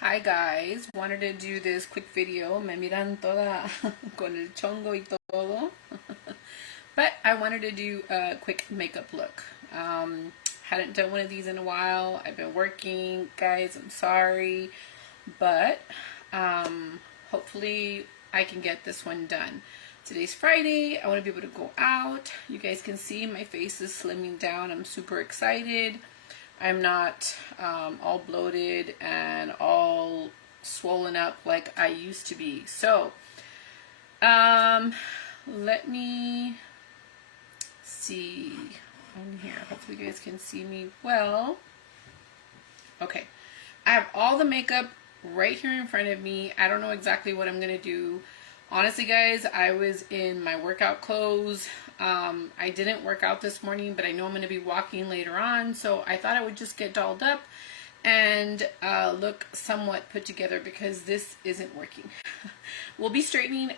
Hi guys, wanted to do this quick video. Me miran toda con el chongo y todo. But I wanted to do a quick makeup look. Hadn't done one of these in a while. I've been working, guys. I'm sorry, but hopefully I can get this one done. Today's Friday. I want to be able to go out. You guys can see my face is slimming down. I'm super excited. I'm not all bloated and all swollen up like I used to be. So, let me see on here. Hopefully you guys can see me well. Okay. I have all the makeup right here in front of me. I don't know exactly what I'm going to do. Honestly, guys, I was in my workout clothes. I didn't work out this morning, but I know I'm going to be walking later on, so I thought I would just get dolled up and look somewhat put together because this isn't working. I'll be straightening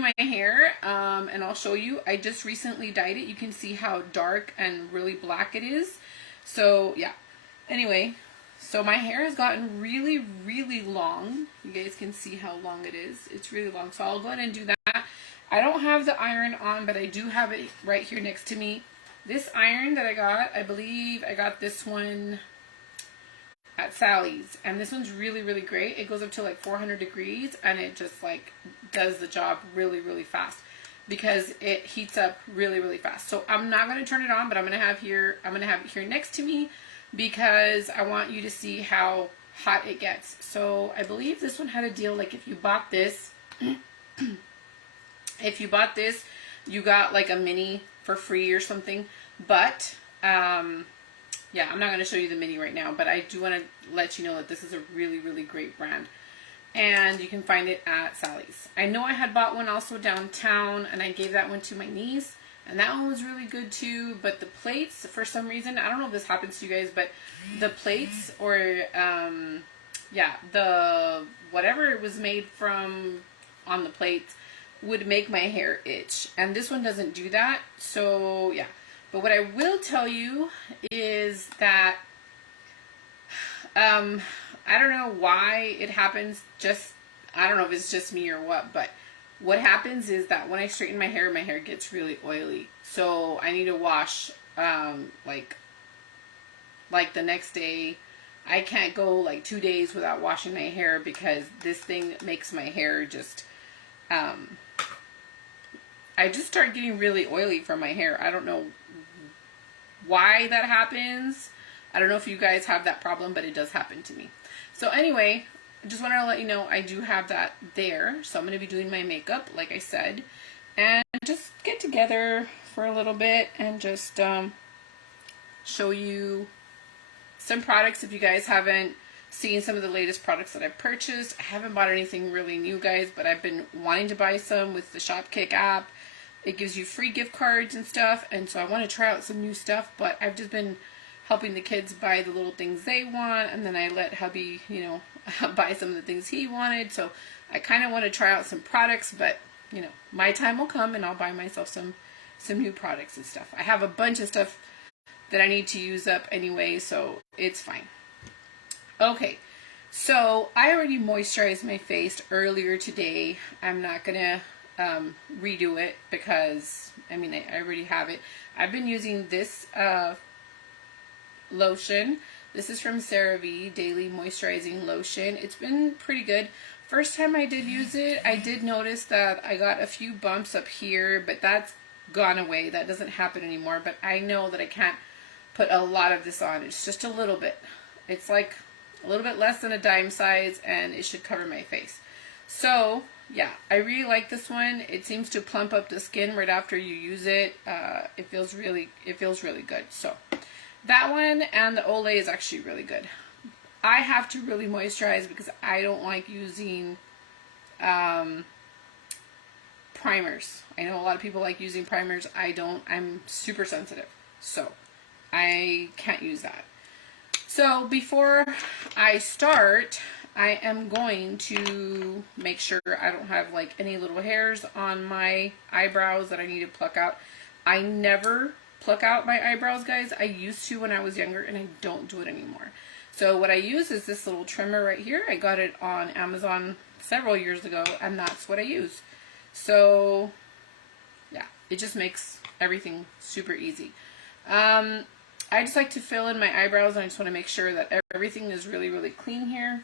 my hair, and I'll show you. I just recently dyed it. You can see how dark and really black it is. So, yeah. Anyway, so my hair has gotten really, really long. You guys can see how long it is. It's really long. So I'll go ahead and do that. I don't have the iron on, but I do have it right here next to me. This iron that I got, I believe I got this one at Sally's. And this one's really, really great. It goes up to like 400 degrees and it just like does the job really, really fast because it heats up really, really fast. So I'm not going to turn it on, but I'm going to have it here next to me because I want you to see how hot it gets. So I believe this one had a deal, like if you bought this, you got like a mini for free or something. But, yeah, I'm not going to show you the mini right now, but I do want to let you know that this is a really, really great brand. And you can find it at Sally's. I know I had bought one also downtown, and I gave that one to my niece. And that one was really good too, but the plates, for some reason, I don't know if this happens to you guys, but the plates or, yeah, the, whatever it was made from on the plates would make my hair itch. And this one doesn't do that, so yeah. But what I will tell you is that, I don't know why it happens, I don't know if it's just me or what what happens is that when I straighten my hair gets really oily. So I need to wash, like the next day. I can't go like 2 days without washing my hair because this thing makes my hair just, I just start getting really oily from my hair. I don't know why that happens. I don't know if you guys have that problem, but it does happen to me. So anyway, I just wanted to let you know I do have that there. So I'm going to be doing my makeup, like I said, and just get together for a little bit and just show you some products if you guys haven't seen some of the latest products that I've purchased. I haven't bought anything really new, guys, but I've been wanting to buy some with the Shopkick app. It gives you free gift cards and stuff, and so I want to try out some new stuff, but I've just been helping the kids buy the little things they want, and then I let hubby, you know, buy some of the things he wanted. So I kind of want to try out some products, but you know, my time will come and I'll buy myself some new products and stuff. I have a bunch of stuff that I need to use up anyway, so it's fine. Okay, so I already moisturized my face earlier today. I'm not gonna redo it because I mean I already have it. I've been using this lotion. This is from CeraVe Daily Moisturizing Lotion. It's been pretty good. First time I did use it, I did notice that I got a few bumps up here, but that's gone away. That doesn't happen anymore, but I know that I can't put a lot of this on. It's just a little bit. It's like a little bit less than a dime size, and it should cover my face. So yeah, I really like this one. It seems to plump up the skin right after you use it. It feels really good. So that one and the Olay is actually really good. I have to really moisturize because I don't like using primers. I know a lot of people like using primers. I don't. I'm super sensitive, so I can't use that. So before I start, I am going to make sure I don't have like any little hairs on my eyebrows that I need to pluck out. I never pluck out my eyebrows, guys. I used to when I was younger, and I don't do it anymore. So what I use is this little trimmer right here. I got it on Amazon several years ago, and that's what I use. So yeah, it just makes everything super easy. I just like to fill in my eyebrows, and I just want to make sure that everything is really, really clean here.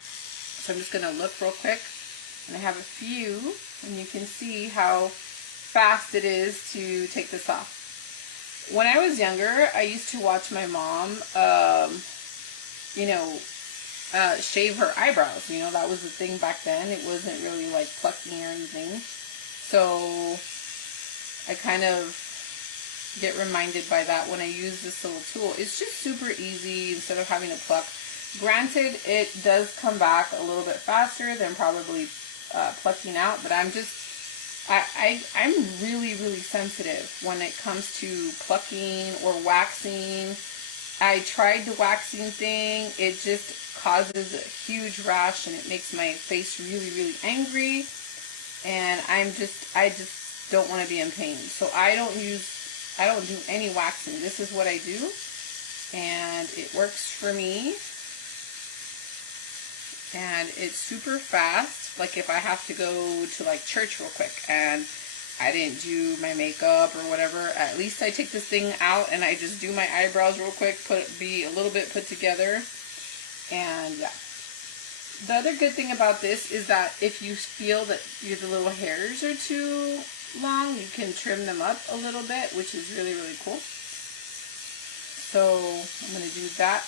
So I'm just going to look real quick, and I have a few, and you can see how fast it is to take this off. When I was younger, I used to watch my mom, shave her eyebrows. You know, that was the thing back then. It wasn't really like plucking or anything. So I kind of get reminded by that when I use this little tool. It's just super easy instead of having to pluck. Granted, it does come back a little bit faster than probably plucking out, but I'm really, really sensitive when it comes to plucking or waxing. I tried the waxing thing. It just causes a huge rash, and it makes my face really, really angry. And I just don't want to be in pain. So I don't do any waxing. This is what I do, and it works for me. And it's super fast. Like if I have to go to like church real quick and I didn't do my makeup or whatever, at least I take this thing out and I just do my eyebrows real quick, be a little bit put together, and yeah. The other good thing about this is that if you feel that the little hairs are too long, you can trim them up a little bit, which is really, really cool. So I'm going to do that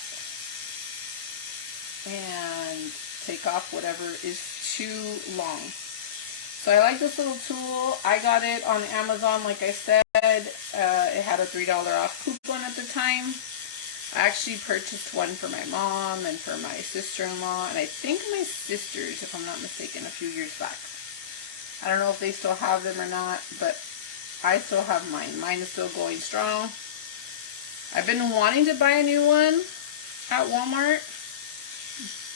and take off whatever is too long. So I like this little tool. I got it on Amazon, like I said. It had a $3 off coupon at the time. I actually purchased one for my mom and for my sister-in-law, and I think my sisters, if I'm not mistaken, a few years back. I don't know if they still have them or not, but I still have mine. Mine is still going strong. I've been wanting to buy a new one at Walmart,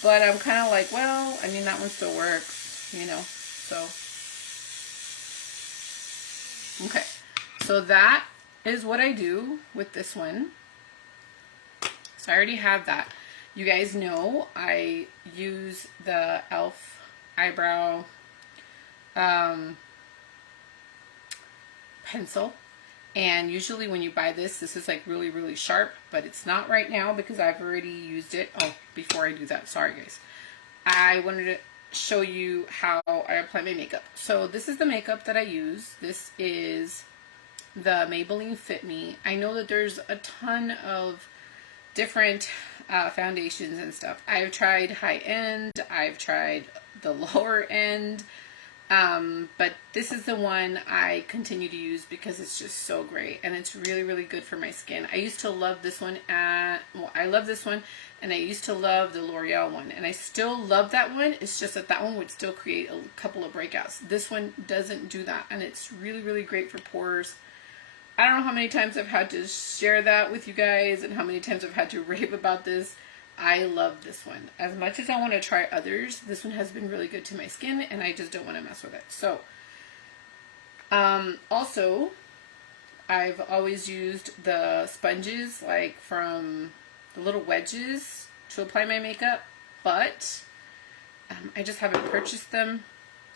but I'm kind of like, well, I mean, that one still works, you know, so. Okay, so that is what I do with this one. So I already have that. You guys know I use the e.l.f. eyebrow pencil, and usually when you buy this is like really, really sharp, but it's not right now because I've already used it. Oh, before I do that, sorry guys, I wanted to show you how I apply my makeup. So this is the makeup that I use. This is the Maybelline Fit Me. I know that there's a ton of different foundations and stuff. I've tried high end, I've tried the lower end, but this is the one I continue to use because it's just so great, and it's really, really good for my skin. I used to love this one, I love this one, and I used to love the L'Oreal one, and I still love that one. It's just that one would still create a couple of breakouts. This one doesn't do that, and it's really, really great for pores. I don't know how many times I've had to share that with you guys and how many times I've had to rave about this. I love this one. As much as I want to try others, this one has been really good to my skin, and I just don't want to mess with it. So, also, I've always used the sponges, like from the little wedges to apply my makeup, but I just haven't purchased them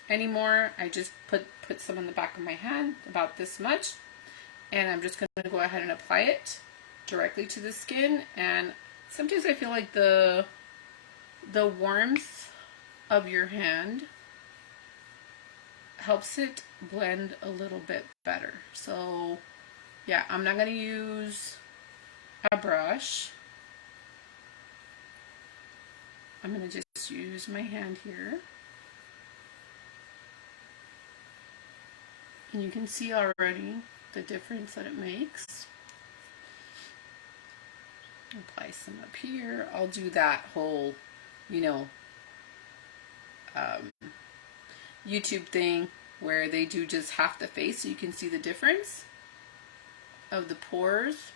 anymore. I just put some on the back of my hand, about this much. And I'm just going to go ahead and apply it directly to the skin. And sometimes I feel like the warmth of your hand helps it blend a little bit better. So yeah, I'm not going to use a brush. I'm going to just use my hand here. And you can see already the difference that it makes. Apply some up here. I'll do that whole, YouTube thing where they do just half the face so you can see the difference of the pores.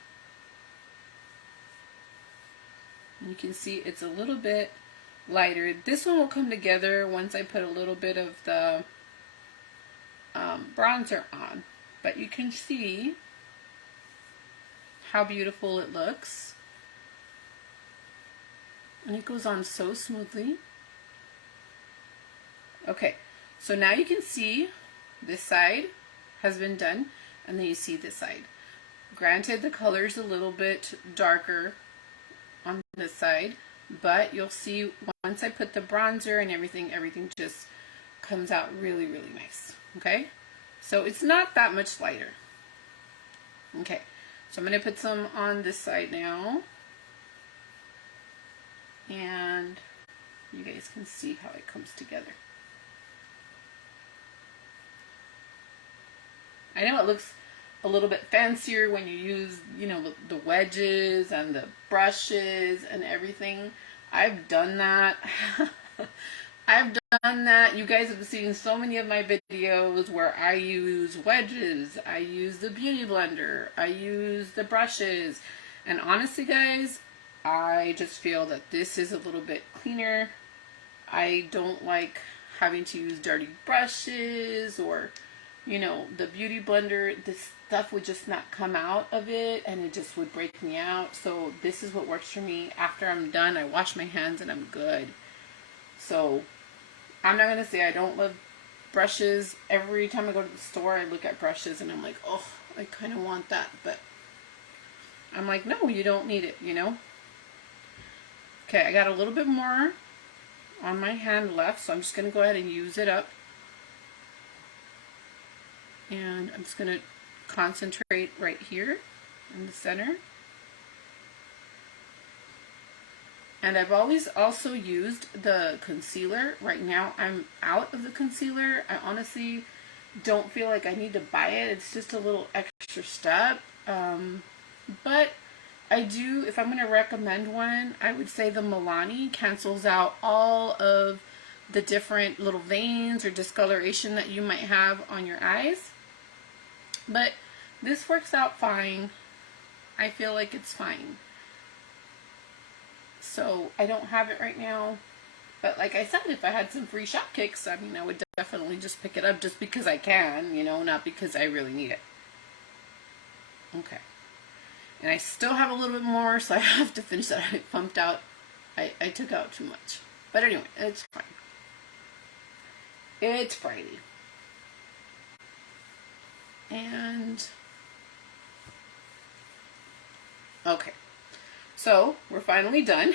And you can see it's a little bit lighter. This one will come together once I put a little bit of the bronzer on. But you can see how beautiful it looks. And it goes on so smoothly. Okay, so now you can see this side has been done, and then you see this side. Granted, the color's a little bit darker on this side, but you'll see once I put the bronzer and everything just comes out really, really nice. Okay, so it's not that much lighter. Okay, so I'm going to put some on this side now, and you guys can see how it comes together. I know it looks a little bit fancier when you use, you know, the wedges and the brushes and everything. I've done that. I've done that. You guys have seen so many of my videos where I use wedges, I use the beauty blender, I use the brushes. And honestly, guys, I just feel that this is a little bit cleaner. I don't like having to use dirty brushes or, you know, the beauty blender. This stuff would just not come out of it and it just would break me out. So this is what works for me. After I'm done, I wash my hands and I'm good. So I'm not going to say I don't love brushes. Every time I go to the store, I look at brushes and I'm like, oh, I kind of want that. But I'm like, no, you don't need it, you know? Okay, I got a little bit more on my hand left, so I'm just going to go ahead and use it up. And I'm just going to concentrate right here in the center. And I've always also used the concealer. Right now I'm out of the concealer. I honestly don't feel like I need to buy it. It's just a little extra step. But I do, if I'm going to recommend one, I would say the Milani cancels out all of the different little veins or discoloration that you might have on your eyes. But this works out fine. I feel like it's fine. So I don't have it right now. But like I said, if I had some free shop kicks, I mean, I would definitely just pick it up just because I can, you know, not because I really need it. Okay. And I still have a little bit more, so I have to finish that. I pumped out. I took out too much. But anyway, it's fine. It's Friday. And okay. So we're finally done.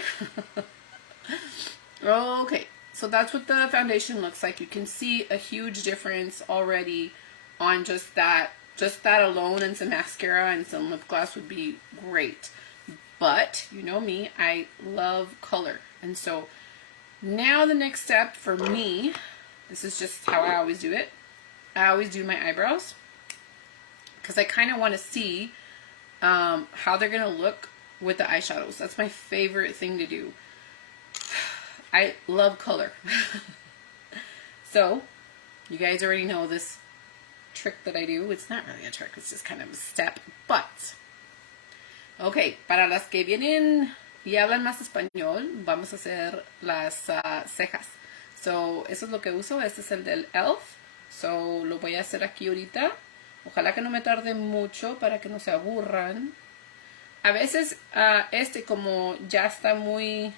Okay. So that's what the foundation looks like. You can see a huge difference already on just that alone, and some mascara and some lip gloss would be great. But you know me, I love color. And so now the next step for me, this is just how I always do it. I always do my eyebrows because I kind of want to see how they're going to look with the eyeshadows. That's my favorite thing to do. I love color. So you guys already know this trick that I do. It's not really a trick, it's just kind of a step. But ok, para las que vienen y hablan más español, vamos a hacer las cejas. So eso es lo que uso. Este es el del ELF. So lo voy a hacer aquí ahorita. Ojalá que no me tarde mucho para que no se aburran. A veces como ya está muy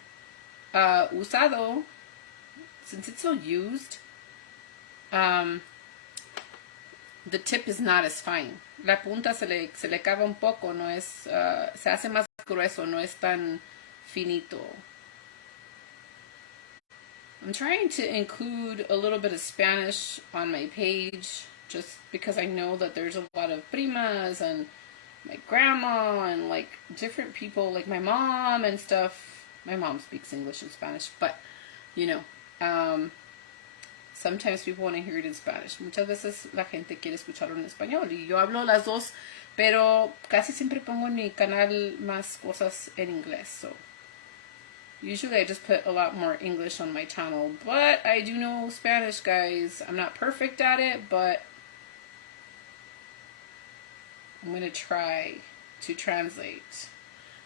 usado, since it's so used, the tip is not as fine. La punta se le cava un poco, no es, se hace más grueso, no es tan finito. I'm trying to include a little bit of Spanish on my page, just because I know that there's a lot of primas and my grandma and like different people, like my mom and stuff. My mom speaks English and Spanish, but you know, sometimes people want to hear it in Spanish. Muchas veces la gente quiere escucharlo en español y yo hablo las dos, pero casi siempre pongo en mi canal más cosas en inglés. So usually I just put a lot more English on my channel, but I do know Spanish, guys. I'm not perfect at it, but I'm going to try to translate.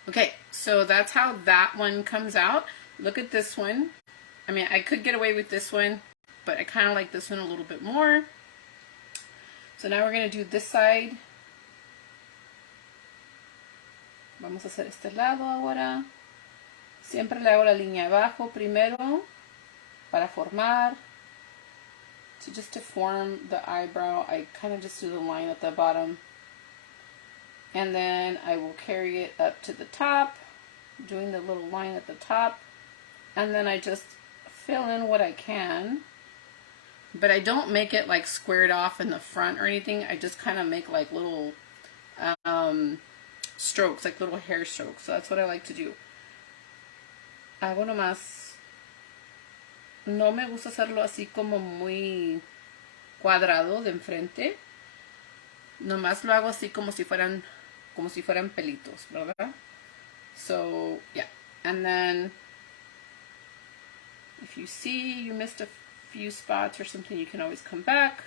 Okay, so that's how that one comes out. Look at this one. I mean, I could get away with this one, but I kind of like this one a little bit more. So now we're going to do this side. Vamos a hacer este lado ahora. Siempre le hago la línea abajo primero para formar. Just to form the eyebrow, I kind of just do the line at the bottom. And then I will carry it up to the top, doing the little line at the top. And then I just fill in what I can. But I don't make it like squared off in the front or anything. I just kind of make like little strokes, like little hair strokes. So that's what I like to do. Hago nomás. No me gusta hacerlo así como muy cuadrado de enfrente. Nomás lo hago así como si fueran pelitos, ¿verdad? So, yeah. And then if you see you missed a few spots or something, you can always come back.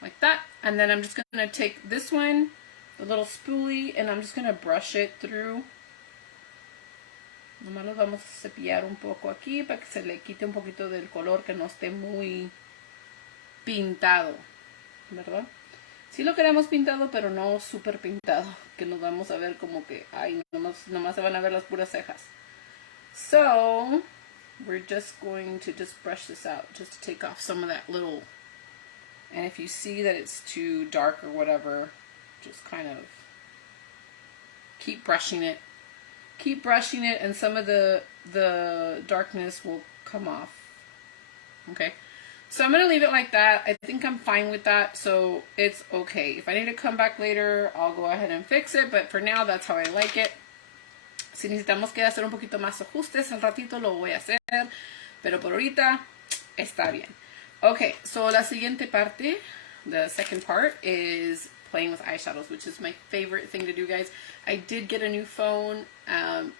Like that. And then I'm just going to take this one, the little spoolie, and I'm just going to brush it through. Nomás lo vamos a cepillar un poco aquí para que se le quite un poquito del color, que no esté muy pintado, ¿verdad? Sí lo queremos pintado, pero no súper pintado, que nos vamos a ver como que, ay, nomás se van a ver las puras cejas. So, we're just going to just brush this out, just to take off some of that little, and if you see that it's too dark or whatever, just kind of keep brushing it. Keep brushing it, and some of the darkness will come off. Okay, so I'm going to leave it like that. I think I'm fine with that, so it's okay. If I need to come back later, I'll go ahead and fix it, but for now, that's how I like it. Si necesitamos que hacer un poquito más ajustes, al ratito lo voy a hacer, pero por ahorita está bien. Okay, so la siguiente parte, the second part, is playing with eyeshadows, which is my favorite thing to do, guys. I did get a new phone,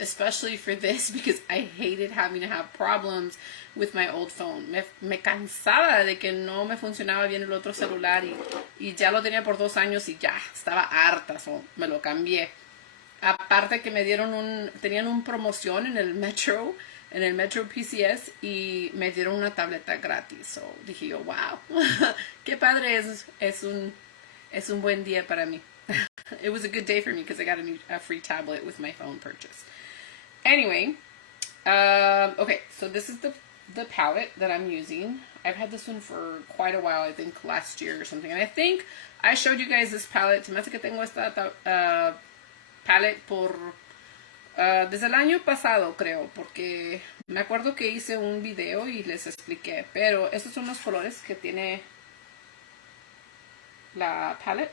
especially for this, because I hated having to have problems with my old phone. Me cansaba de que no me funcionaba bien el otro celular, y ya lo tenía por 2 años y ya estaba harta, so me lo cambié. Aparte que tenían un promoción en el Metro PCS, y me dieron una tableta gratis. So dije yo, wow, qué padre, es un buen día para mí. It was a good day for me because I got a free tablet with my phone purchase. Anyway, okay, so this is the palette that I'm using. I've had this one for quite a while, I think last year or something. And I think I showed you guys this palette. Se me hace que tengo esta palette desde el año pasado, creo, porque me acuerdo que hice un video y les expliqué. Pero estos son los colores que tiene la palette.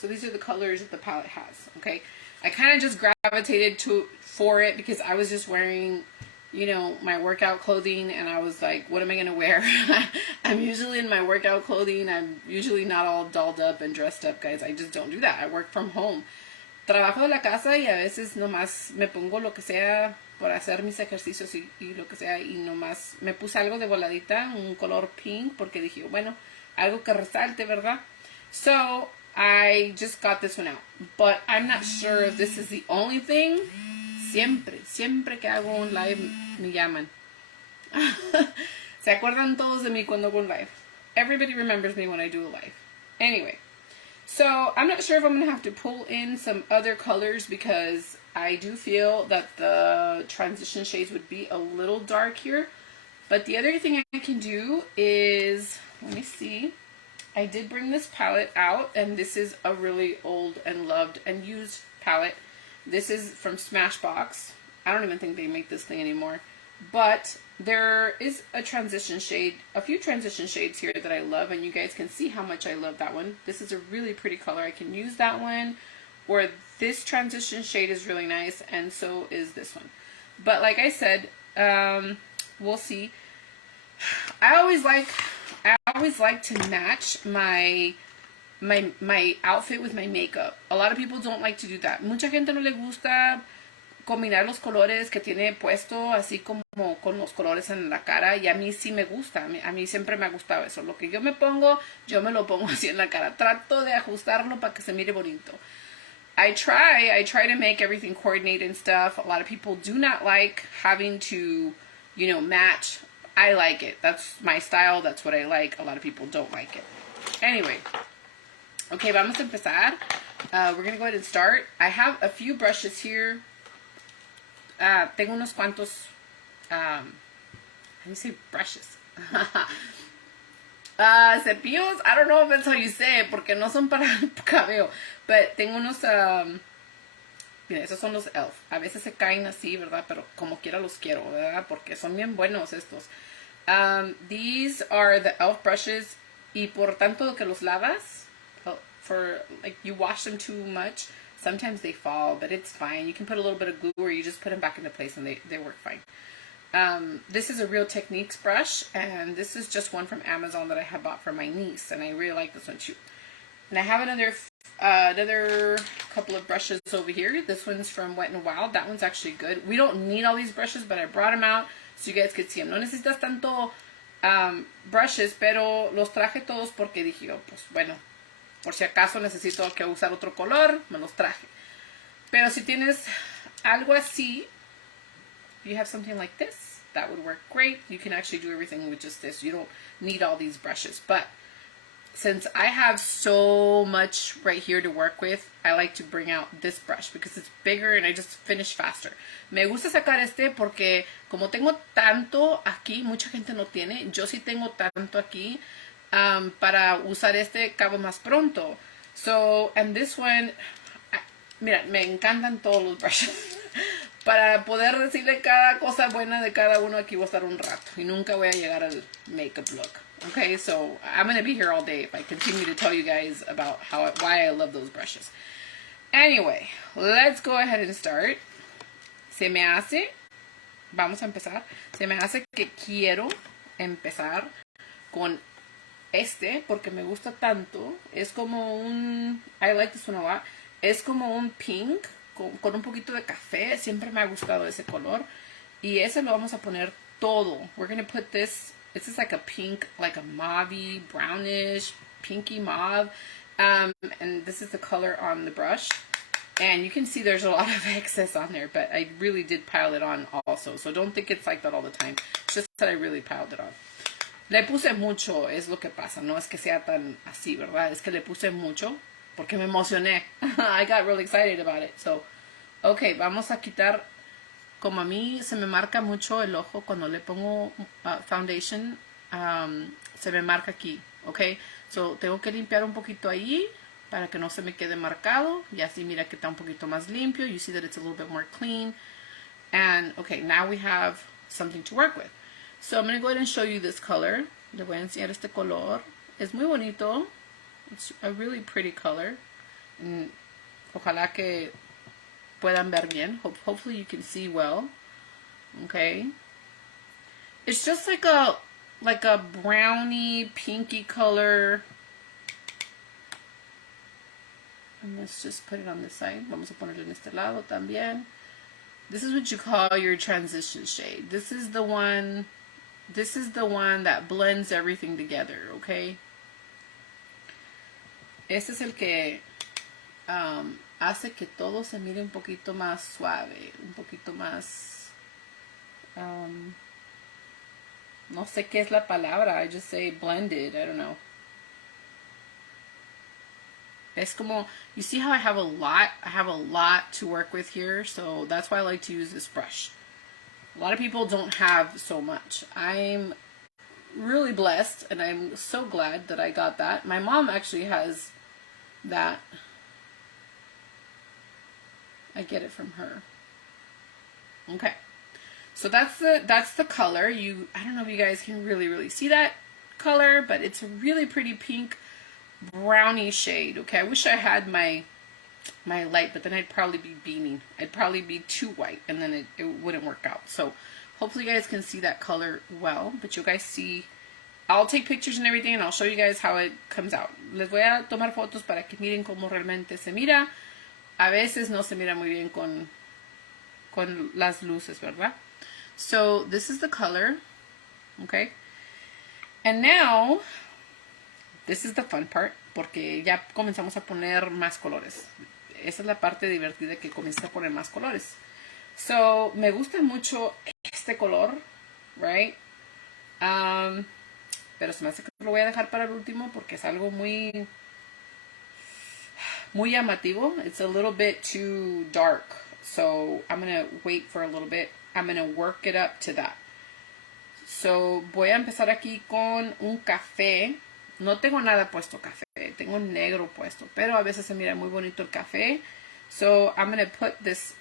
So these are the colors that the palette has, okay? I kind of just gravitated for it because I was just wearing, you know, my workout clothing, and I was like, what am I going to wear? I'm usually in my workout clothing. I'm usually not all dolled up and dressed up, guys. I just don't do that. I work from home. Trabajo de la casa y a veces nomás me pongo lo que sea por hacer mis ejercicios y lo que sea, y nomás me puse algo de voladita, un color pink, porque dije, bueno, algo que resalte, ¿verdad? So I just got this one out, but I'm not sure if this is the only thing. Siempre que hago un live me llaman. Se acuerdan todos de mí cuando hago un live. Everybody remembers me when I do a live. Anyway, so I'm not sure if I'm going to have to pull in some other colors, because I do feel that the transition shades would be a little dark here. But the other thing I can do is, let me see. I did bring this palette out, and this is a really old and loved and used palette. This is from Smashbox. I don't even think they make this thing anymore. But there is a transition shade, a few transition shades here that I love, and you guys can see how much I love that one. This is a really pretty color. I can use that one, or this transition shade is really nice, and so is this one. But like I said, we'll see. I always like to match my outfit with my makeup. A lot of people don't like to do that. Mucha gente no le gusta combinar los colores que tiene puesto así como con los colores en la cara, y a mí sí me gusta. A mí siempre me ha gustado eso. Lo que yo me pongo, yo me lo pongo así en la cara. Trato de ajustarlo para que se mire bonito. I try to make everything coordinate and stuff. A lot of people do not like having to, you know, match. I like it. That's my style. That's what I like. A lot of people don't like it. Anyway. Ok, vamos a empezar we're going to go ahead and start. I have a few brushes here. Tengo unos cuantos, how do you say brushes? Cepillos, I don't know if that's how you say it, porque no son para el cabello. But tengo unos, mira, esos son los e.l.f. A veces se caen así, ¿verdad? Pero como quiera los quiero, ¿verdad? Porque son bien buenos estos. These are the e.l.f. brushes. Y por tanto que los lavas, for like you wash them too much, sometimes they fall, but it's fine. You can put a little bit of glue or you just put them back into place and they work fine. This is a Real Techniques brush, and this is just one from Amazon that I had bought for my niece, and I really like this one too. And I have another couple of brushes over here. This one's from Wet n Wild. That one's actually good. We don't need all these brushes, but I brought them out so you guys could see them. No necesitas tanto brushes, pero los traje todos porque dije yo, pues bueno, por si acaso necesito que usar otro color, me los traje. Pero si tienes algo así, if you have something like this, that would work great. You can actually do everything with just this. You don't need all these brushes. But since I have so much right here to work with, I like to bring out this brush because it's bigger and I just finish faster. Me gusta sacar este porque como tengo tanto aquí, mucha gente no tiene. Yo sí tengo tanto aquí. Para usar este cabo más pronto. So, and this one, mira, me encantan todos los brushes. Para poder decirle cada cosa buena de cada uno, aquí voy a estar un rato. Y nunca voy a llegar al makeup look. Okay, so I'm going to be here all day if I continue to tell you guys about why I love those brushes. Anyway, let's go ahead and start. Se me hace, vamos a empezar. Se me hace que quiero empezar con este porque me gusta tanto. Es como un, I like this one a lot. Es como un pink con un poquito de café. Siempre me ha gustado ese color. Y ese lo vamos a poner todo. We're going to put this, this is like a pink, like a mauve, brownish, pinky mauve. And this is the color on the brush. And you can see there's a lot of excess on there, but I really did pile it on also. So don't think it's like that all the time. It's just that I really piled it on. Le puse mucho, es lo que pasa. No es que sea tan así, ¿verdad? Es que le puse mucho porque me emocioné. I got really excited about it. So, okay, vamos a quitar. Como a mí se me marca mucho el ojo cuando le pongo foundation, se me marca aquí, okay? So, tengo que limpiar un poquito ahí para que no se me quede marcado. Y así mira que está un poquito más limpio. You see that it's a little bit more clean. And, okay, now we have something to work with. So I'm going to go ahead and show you this color. Le voy a enseñar este color. Es muy bonito. It's a really pretty color. Ojalá que puedan ver bien. Hopefully you can see well. Okay. It's just like a browny, pinky color. And let's just put it on this side. Vamos a ponerlo en este lado también. This is what you call your transition shade. This is the one that blends everything together, okay? Este es el que hace que todo se mire un poquito más suave, un poquito más, no sé qué es la palabra, I just say blended, I don't know. Es como, you see how I have a lot to work with here, so that's why I like to use this brush. A lot of people don't have so much. I'm really blessed, and I'm so glad that I got that. My mom actually has that. I get it from her. Okay. So that's the color. I don't know if you guys can really see that color, but it's a really pretty pink brownie shade. Okay, I wish I had my light, but then I'd probably be beaming. I'd probably be too white, and then it wouldn't work out. So hopefully you guys can see that color well, but you guys see, I'll take pictures and everything, and I'll show you guys how it comes out. Les voy a tomar fotos para que miren cómo realmente se mira. A veces no se mira muy bien con las luces, ¿verdad? So this is the color, okay? And now, this is the fun part, porque ya comenzamos a poner más colores. Esa es la parte divertida, que comienza a poner más colores. So, me gusta mucho este color, right? Pero se me hace que lo voy a dejar para el último porque es algo muy muy llamativo. It's a little bit too dark. So I'm going to wait for a little bit. I'm going to work it up to that. So voy a empezar aquí con un café. No tengo nada puesto café. Tengo negro puesto. Pero a veces se mira muy bonito el café. So I'm going to put this,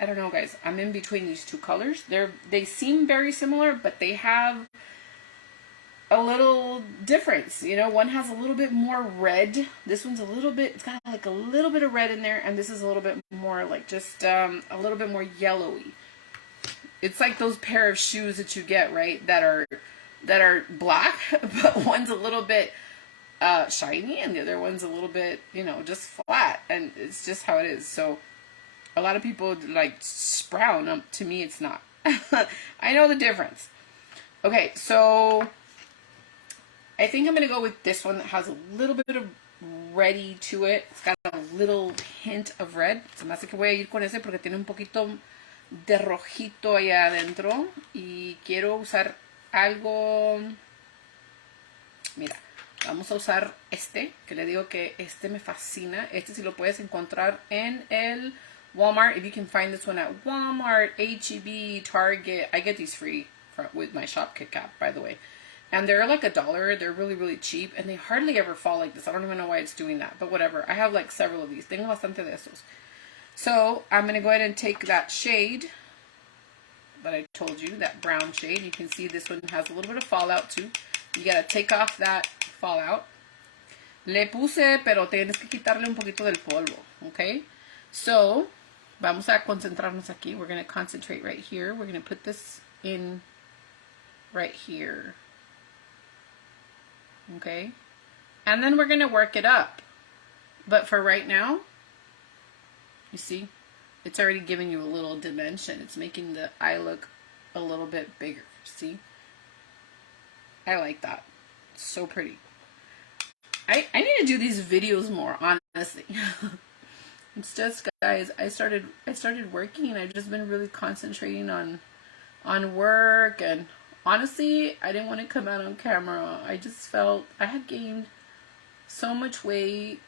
I don't know guys, I'm in between these two colors. They seem very similar, but they have a little difference. You know, one has a little bit more red. This one's a little bit, it's got like a little bit of red in there. And this is a little bit more like just a little bit more yellowy. It's like those pair of shoes that you get, right? That are black, but one's a little bit shiny and the other one's a little bit, you know, just flat. And it's just how it is. So a lot of people like brown. To me, it's not. I know the difference. Okay, so I think I'm going to go with this one that has a little bit of reddy to it. It's got a little hint of red. Se me hace que voy a ir con ese porque tiene un poquito de rojito allá adentro. Y quiero usar algo... Mira, vamos a usar este, que le digo que este me fascina. Este sí lo puedes encontrar en el Walmart. If you can find this one at Walmart, H-E-B, Target. I get these free with my shop Kit-Kat, by the way. And they're like $1. They're really, really cheap. And they hardly ever fall like this. I don't even know why it's doing that. But whatever. I have like several of these. Tengo bastante de estos. So I'm going to go ahead and take that shade that I told you, that brown shade. You can see this one has a little bit of fallout too. You got to take off that fallout. Le puse, pero tienes que quitarle un poquito del polvo. Okay? So, vamos a concentrarnos aquí. We're going to concentrate right here. We're going to put this in right here. Okay? And then we're going to work it up. But for right now, you see, it's already giving you a little dimension. It's making the eye look a little bit bigger. See? I like that. It's so pretty. I need to do these videos more, honestly. It's just, guys, I started working and I've just been really concentrating on work, and honestly, I didn't want to come out on camera. I just felt I had gained so much weight,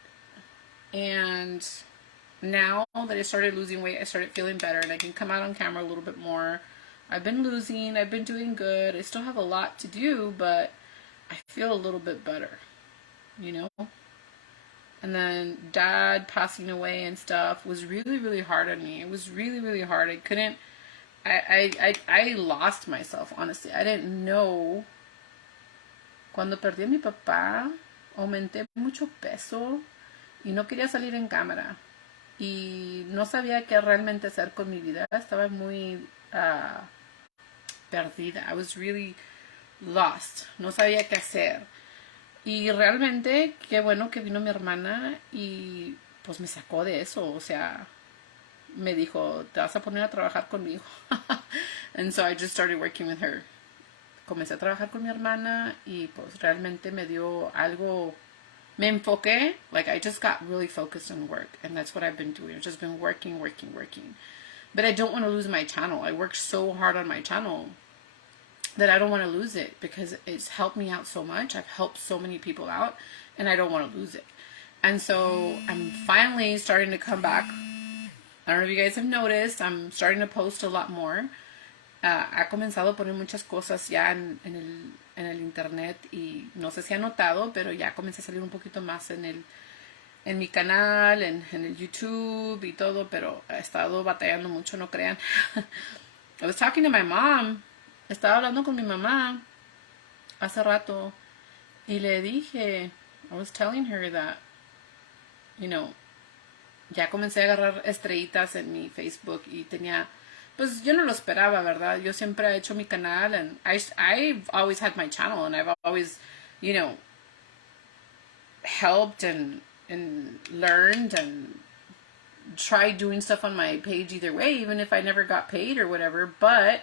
and now that I started losing weight, I started feeling better and I can come out on camera a little bit more. I've been losing, I've been doing good. I still have a lot to do, but I feel a little bit better, you know? And then Dad passing away and stuff was really, really hard on me. It was really, really hard. I couldn't, I lost myself, honestly. I didn't know. Cuando perdí a mi papá, aumenté mucho peso y no quería salir en cámara. Y no sabía qué realmente hacer con mi vida. Estaba muy perdida. I was really lost. No sabía qué hacer. Y realmente, qué bueno que vino mi hermana y pues me sacó de eso. O sea, me dijo, te vas a poner a trabajar conmigo. And so I just started working with her. Comencé a trabajar con mi hermana y pues realmente me dio algo. Me enfoqué, like I just got really focused on work, and that's what I've been doing. I've just been working. But I don't want to lose my channel. I worked so hard on my channel that I don't want to lose it because it's helped me out so much. I've helped so many people out, and I don't want to lose it. And so I'm finally starting to come back. I don't know if you guys have noticed, I'm starting to post a lot more. Ha comenzado a poner muchas cosas ya en el internet y no sé si ha notado, pero ya comencé a salir un poquito más en mi canal, en el YouTube y todo, pero he estado batallando mucho, no crean. I was talking to my mom. Estaba hablando con mi mamá hace rato y le dije, I was telling her that, you know, ya comencé a agarrar estrellitas en mi Facebook y tenía, pues yo no lo esperaba, ¿verdad? Yo siempre he hecho mi canal, and I've always had my channel, and I've always, you know, helped and learned and tried doing stuff on my page either way, even if I never got paid or whatever, but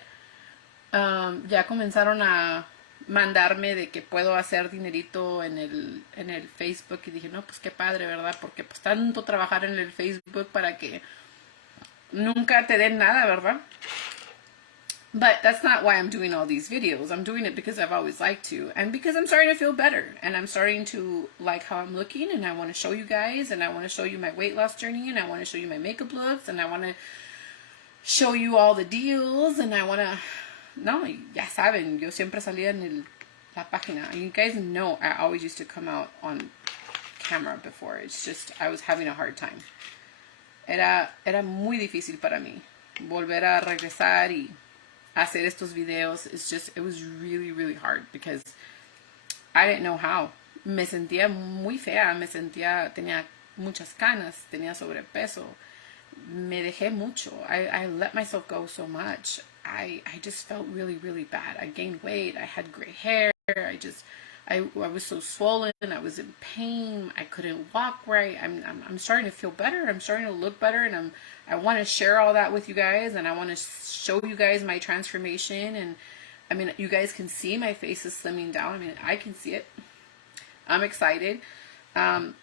ya comenzaron a mandarme de que puedo hacer dinerito en el Facebook y dije, no, pues qué padre, ¿verdad? Porque pues tanto trabajar en el Facebook para que nunca te den nada, ¿verdad? But that's not why I'm doing all these videos. I'm doing it because I've always liked to, and because I'm starting to feel better, and I'm starting to like how I'm looking, and I want to show you guys, and I want to show you my weight loss journey, and I want to show you my makeup looks, and I want to show you all the deals, and I want to... No, ya saben, yo siempre salía en la página. You guys know I always used to come out on camera before. It's just, I was having a hard time. Era muy difícil para mí volver a regresar y hacer estos videos. It was really, really hard because I didn't know how. Me sentía muy fea, tenía muchas canas, tenía sobrepeso. Me dejé mucho. I let myself go so much. I just felt really, really bad. I gained weight. I had gray hair. I was so swollen. I was in pain. I couldn't walk right. I'm starting to feel better. I'm starting to look better, and I want to share all that with you guys, and I want to show you guys my transformation. And I mean, you guys can see my face is slimming down. I mean, I can see it. I'm excited. Todavía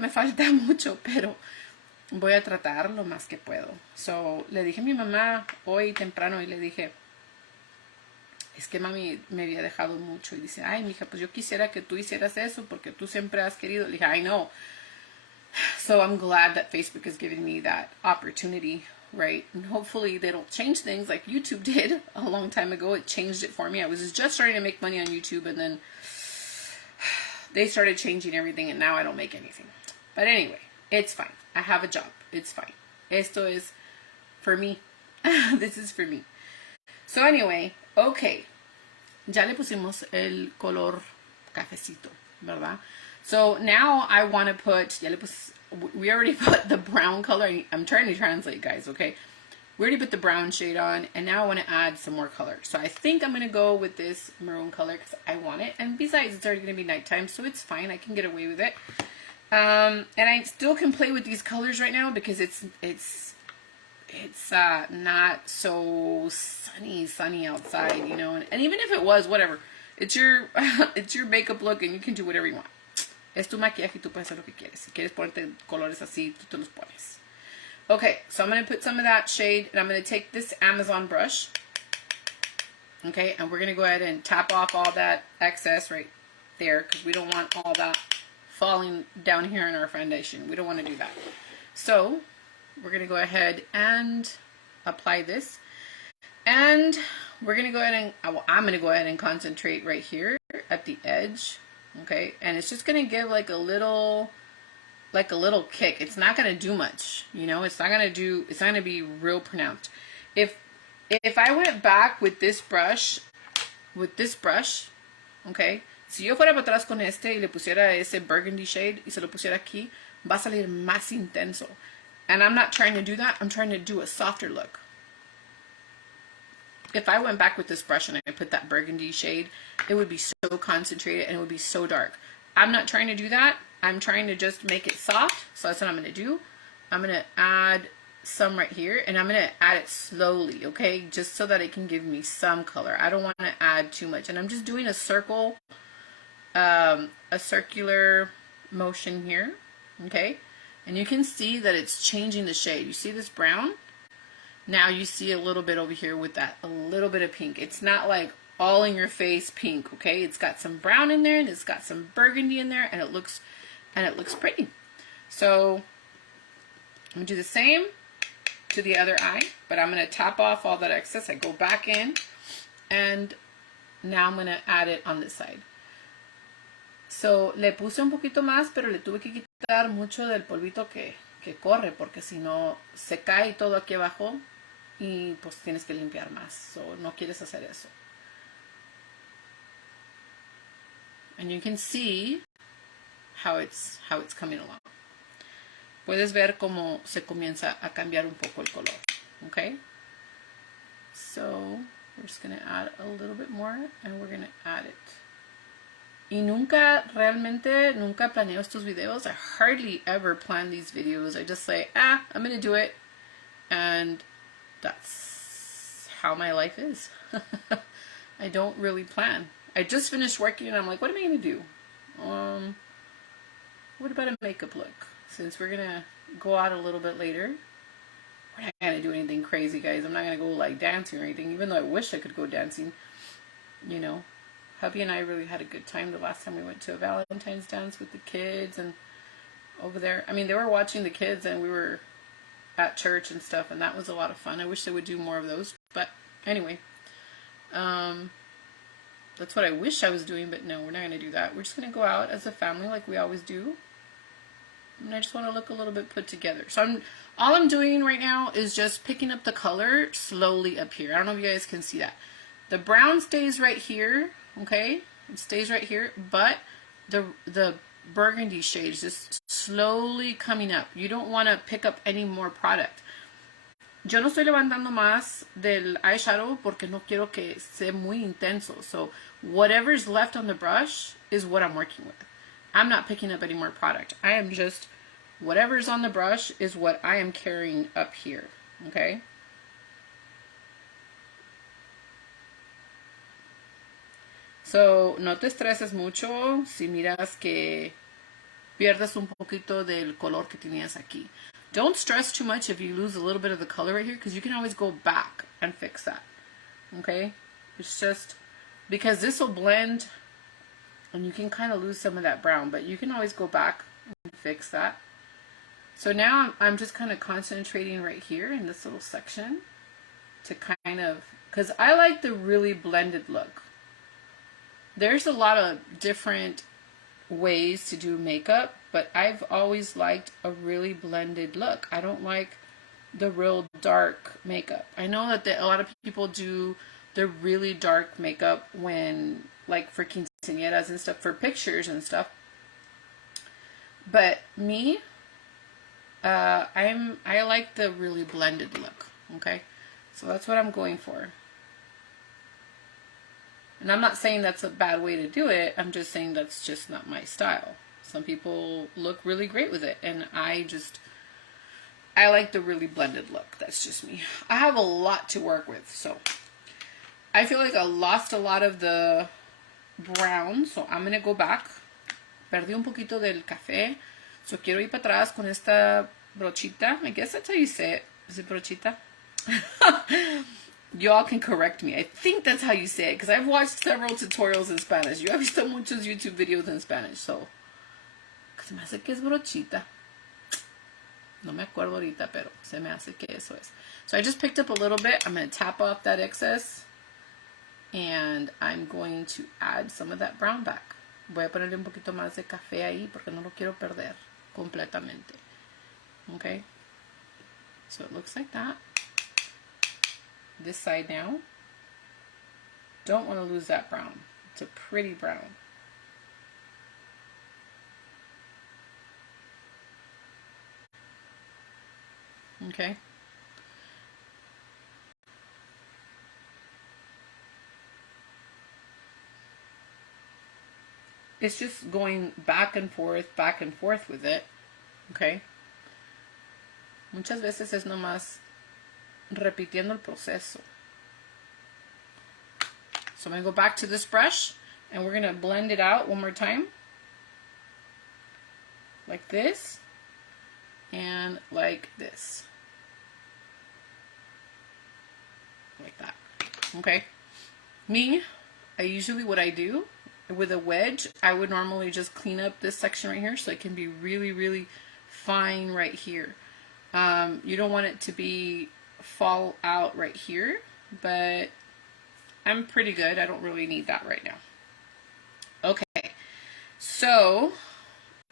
me falta mucho, pero voy a tratar lo más que puedo. So, le dije a mi mamá hoy temprano y le dije, es que mami me había dejado mucho. Y dice, ay, mija, pues yo quisiera que tú hicieras eso porque tú siempre has querido. Le dije, I know. So I'm glad that Facebook is giving me that opportunity, right? And hopefully they don't change things like YouTube did a long time ago. It changed it for me. I was just starting to make money on YouTube, and then they started changing everything, and now I don't make anything. But anyway, it's fine. I have a job. It's fine. Esto es for me. This is for me. So anyway, okay. Ya le pusimos el color cafecito, ¿verdad? So now I want to put, we already put the brown color. I'm trying to translate, guys, okay? We already put the brown shade on, and now I want to add some more color. So I think I'm going to go with this maroon color because I want it. And besides, it's already going to be nighttime, so it's fine. I can get away with it. And I still can play with these colors right now because it's not so sunny outside, you know. And even if it was, whatever, it's your it's your makeup look, and you can do whatever you want. Es tu maquillaje y tú puedes hacer lo que quieres. Si quieres ponerte colores así, tú te los pones. Okay, so I'm going to put some of that shade, and I'm going to take this Amazon brush. Okay, and we're going to go ahead and tap off all that excess right there because we don't want all that falling down here in our foundation. We don't want to do that. So we're going to go ahead and apply this. And we're going to go ahead and, I'm going to go ahead and concentrate right here at the edge. Okay, and it's just going to give like a little kick. It's not going to do much, you know. It's not going to be real pronounced. If I went back with this brush, okay, si yo fuera para atrás con este y le pusiera ese burgundy shade y se lo pusiera aquí, va a salir más intenso. And I'm not trying to do that. I'm trying to do a softer look. If I went back with this brush and I put that burgundy shade, it would be so concentrated and it would be so dark. I'm not trying to do that. I'm trying to just make it soft. So that's what I'm going to do. I'm going to add some right here, and I'm going to add it slowly, okay? Just so that it can give me some color. I don't want to add too much. And I'm just doing a circle, a circular motion here, okay? And you can see that it's changing the shade. You see this brown? Now you see a little bit over here with that, a little bit of pink. It's not like all in your face pink, okay? It's got some brown in there, and it's got some burgundy in there, and it looks pretty. So I'm going to do the same to the other eye, but I'm going to top off all that excess. I go back in, and now I'm going to add it on this side. So le puse un poquito más, pero le tuve que quitar mucho del polvito que corre, porque si no se cae todo aquí abajo y pues tienes que limpiar más. So no quieres hacer eso. And you can see how it's coming along. Puedes ver cómo se comienza a cambiar un poco el color. Okay? So we're just going to add a little bit more, and we're going to add it. Y nunca planeo estos videos. I hardly ever plan these videos. I just say, I'm going to do it. And that's how my life is. I don't really plan. I just finished working, and I'm like, what am I going to do? What about a makeup look? Since we're going to go out a little bit later. I'm not gonna do anything crazy, guys. I'm not gonna go like dancing or anything, even though I wish I could go dancing. You know, hubby and I really had a good time the last time we went to a Valentine's dance with the kids and over there. I mean, they were watching the kids and we were at church and stuff, and that was a lot of fun. I wish they would do more of those, but anyway, that's what I wish I was doing, but no, we're not going to do that. We're just going to go out as a family like we always do, and I just want to look a little bit put together. So all I'm doing right now is just picking up the color slowly up here. I don't know if you guys can see that. The brown stays right here, okay? It stays right here, but the burgundy shades just slowly coming up. You don't want to pick up any more product. Yo no estoy levantando más del eyeshadow porque no quiero que sea muy intenso. So whatever's left on the brush is what I'm working with. I'm not picking up any more product. I am just, whatever's on the brush is what I am carrying up here, okay? So, no te estreses mucho si miras que pierdes un poquito del color que tenías aquí. Don't stress too much if you lose a little bit of the color right here, because you can always go back and fix that. Okay? It's just because this will blend and you can kind of lose some of that brown, but you can always go back and fix that. So now I'm just kind of concentrating right here in this little section to kind of, because I like the really blended look. There's a lot of different ways to do makeup, but I've always liked a really blended look. I don't like the real dark makeup. I know that a lot of people do the really dark makeup when, like, for quinceañeras and stuff, for pictures and stuff. But me, I like the really blended look. Okay, so that's what I'm going for. And I'm not saying that's a bad way to do it. I'm just saying that's just not my style. Some people look really great with it, and I like the really blended look. That's just me. I have a lot to work with, so I feel like I lost a lot of the brown, so I'm going to go back. Perdí un poquito del café, so quiero ir para atrás con esta brochita. I guess that's how you say it. Is it brochita? Y'all can correct me. I think that's how you say it, because I've watched several tutorials in Spanish. Yo he visto muchos YouTube videos in Spanish, so se me hace que es brochita. No me acuerdo ahorita, pero se me hace que eso es. So I just picked up a little bit. I'm going to tap off that excess, and I'm going to add some of that brown back. Voy a ponerle un poquito más de café ahí porque no lo quiero perder completamente. Okay? So it looks like that. This side now. Don't want to lose that brown. It's a pretty brown. Okay. It's just going back and forth with it. Okay. Muchas veces es nomás repitiendo el proceso. So I'm going to go back to this brush, and we're going to blend it out one more time. Like this, and like this. Like that. Okay. Me, what I do, with a wedge, I would normally just clean up this section right here so it can be really, really fine right here. You don't want it to fall out right here, but I'm pretty good. I don't really need that right now. Okay, so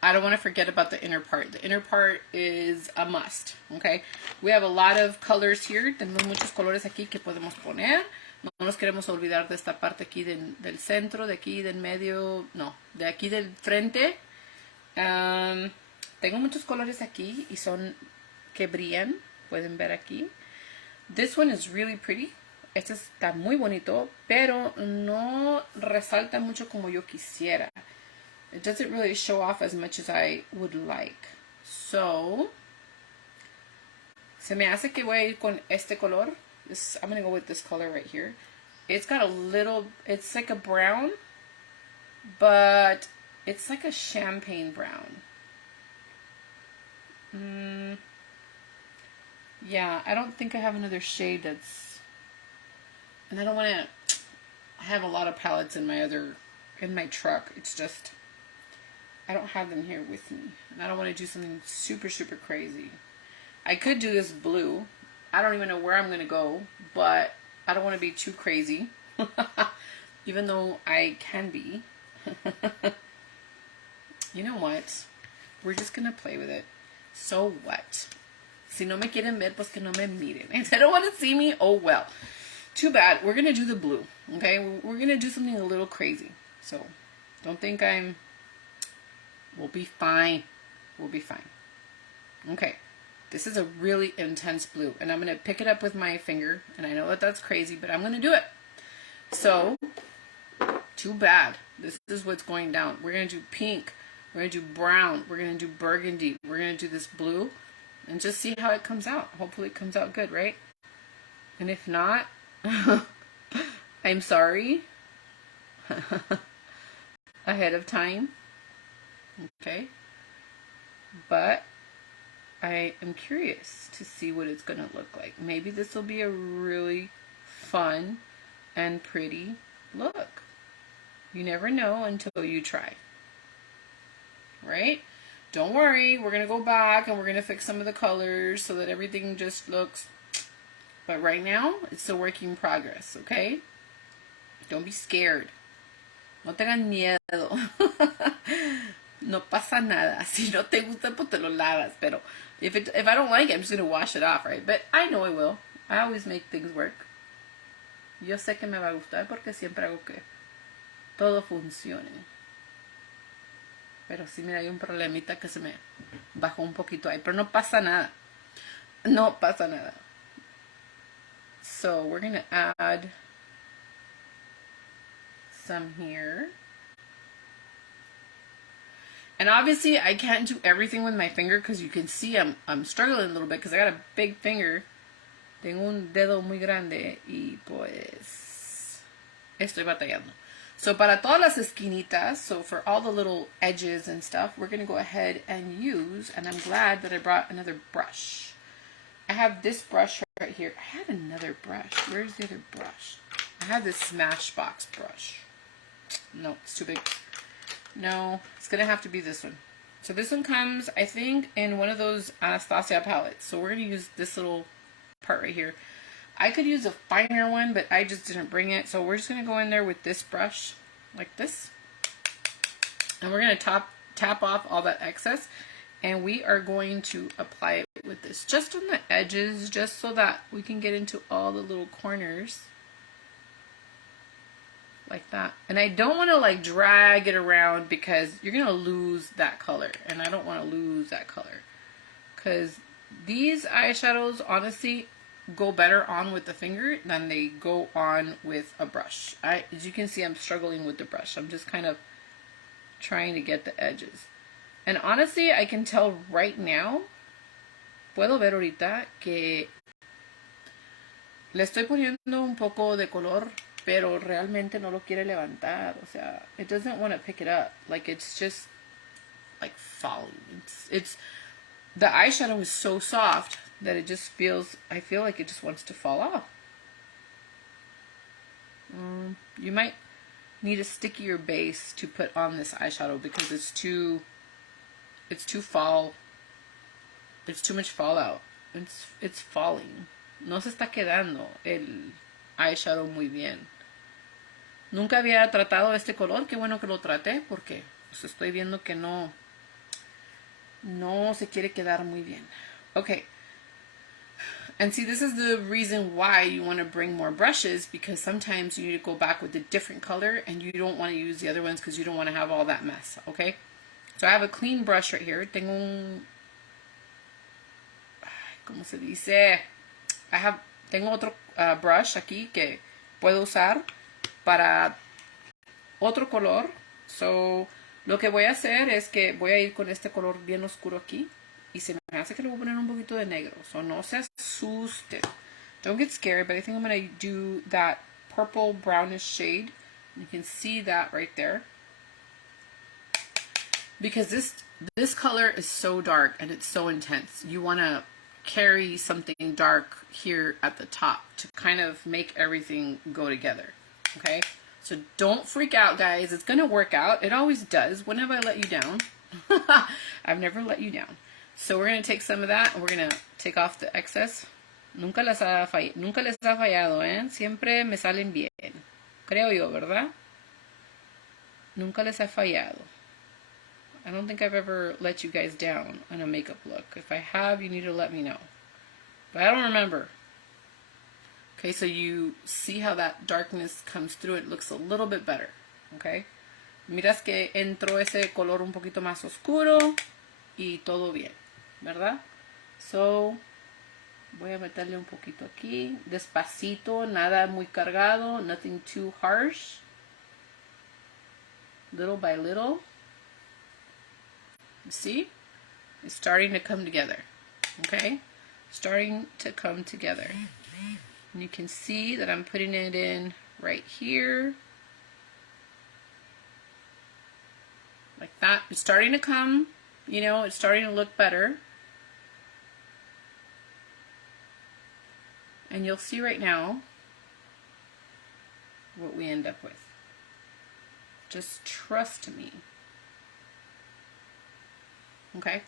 I don't want to forget about the inner part. The inner part is a must, okay? We have a lot of colors here. Tenemos muchos colores aquí que podemos poner. No nos queremos olvidar de esta parte aquí del centro, de aquí del medio, no, de aquí del frente. Tengo muchos colores aquí y son que brillan. Pueden ver aquí. This one is really pretty. Este está muy bonito, pero no resalta mucho como yo quisiera. It doesn't really show off as much as I would like. So, se me hace que voy a ir con este color. I'm going to go with this color right here. It's got it's like a brown, but it's like a champagne brown. Yeah, I don't think I have another shade that's, and I don't want to have a lot of palettes in my truck. It's just, I don't have them here with me. And I don't want to do something super, super crazy. I could do this blue. I don't even know where I'm going to go, but I don't want to be too crazy. Even though I can be. You know what? We're just going to play with it. So what? Si no me quieren ver, pues que no me miren. If they don't want to see me, oh well. Too bad. We're going to do the blue. Okay? We're going to do something a little crazy. So don't think we'll be fine. We'll be fine. Okay. This is a really intense blue. And I'm going to pick it up with my finger. And I know that that's crazy, but I'm going to do it. So, too bad. This is what's going down. We're going to do pink. We're going to do brown. We're going to do burgundy. We're going to do this blue. And just see how it comes out. Hopefully it comes out good, right? And if not, I'm sorry. Ahead of time. Okay? But I am curious to see what it's going to look like. Maybe this will be a really fun and pretty look. You never know until you try. Right? Don't worry, we're going to go back and we're going to fix some of the colors so that everything just looks... But right now, it's a work in progress, okay? Don't be scared. No tengan miedo. No pasa nada. Si no te gusta, pues te lo lavas. Pero if I don't like it, I'm just going to wash it off, right? But I know I will. I always make things work. Yo sé que me va a gustar porque siempre hago que todo funcione. Pero sí, mira, hay un problemita que se me bajó un poquito ahí. Pero no pasa nada. No pasa nada. So we're going to add some here. And obviously I can't do everything with my finger because you can see I'm struggling a little bit because I got a big finger. Tengo un dedo muy grande y pues estoy batallando. So para todas las esquinitas, so for all the little edges and stuff, we're going to go ahead and use, and I'm glad that I brought another brush. I have this brush right here. I have another brush. Where's the other brush? I have this Smashbox brush. No, it's too big. No, it's going to have to be this one. So this one comes, I think, in one of those Anastasia palettes. So we're going to use this little part right here. I could use a finer one, but I just didn't bring it. So we're just going to go in there with this brush, like this. And we're going to tap off all that excess. And we are going to apply it with this, just on the edges, just so that we can get into all the little corners. Like that. And I don't want to like drag it around because you're going to lose that color. And I don't want to lose that color. Because these eyeshadows, honestly, go better on with the finger than they go on with a brush. As you can see, I'm struggling with the brush. I'm just kind of trying to get the edges. And honestly, I can tell right now, puedo ver ahorita que le estoy poniendo un poco de color, pero realmente no lo quiere levantar. O sea, it doesn't want to pick it up. Like, it's just like falling. It's the eyeshadow is so soft that it just feels, I feel like it just wants to fall off. You might need a stickier base to put on this eyeshadow because it's too much fallout. It's falling. No se está quedando el eyeshadow muy bien. Nunca había tratado este color, qué bueno que lo traté porque pues, estoy viendo que no se quiere quedar muy bien. Okay. And see, this is the reason why you want to bring more brushes, because sometimes you need to go back with a different color and you don't want to use the other ones because you don't want to have all that mess, okay? So I have a clean brush right here. Tengo un... ¿Cómo se dice? Tengo otro brush aquí que puedo usar para otro color. So, lo que voy a hacer es que voy a ir con este color bien oscuro aquí. Y se me hace que le voy a poner un poquito de negro. So no se asusten. Don't get scared, but I think I'm going to do that purple brownish shade. You can see that right there. Because this color is so dark and it's so intense. You want to carry something dark here at the top to kind of make everything go together. Okay, so don't freak out, guys. It's gonna work out. It always does. When have I let you down? I've never let you down. So we're gonna take some of that and we're gonna take off the excess. Nunca les ha fallado, ¿eh? Siempre me salen bien. Creo yo, ¿verdad? Nunca les ha fallado. I don't think I've ever let you guys down on a makeup look. If I have, you need to let me know. But I don't remember. Okay, so you see how that darkness comes through. It looks a little bit better. Okay. Miras que entró ese color un poquito más oscuro y todo bien, ¿verdad? So, voy a meterle un poquito aquí, despacito, nada muy cargado, nothing too harsh. Little by little. You see? It's starting to come together. Okay? Starting to come together. And you can see that I'm putting it in right here. Like that. It's starting to come, you know, it's starting to look better. And you'll see right now what we end up with. Just trust me. Okay?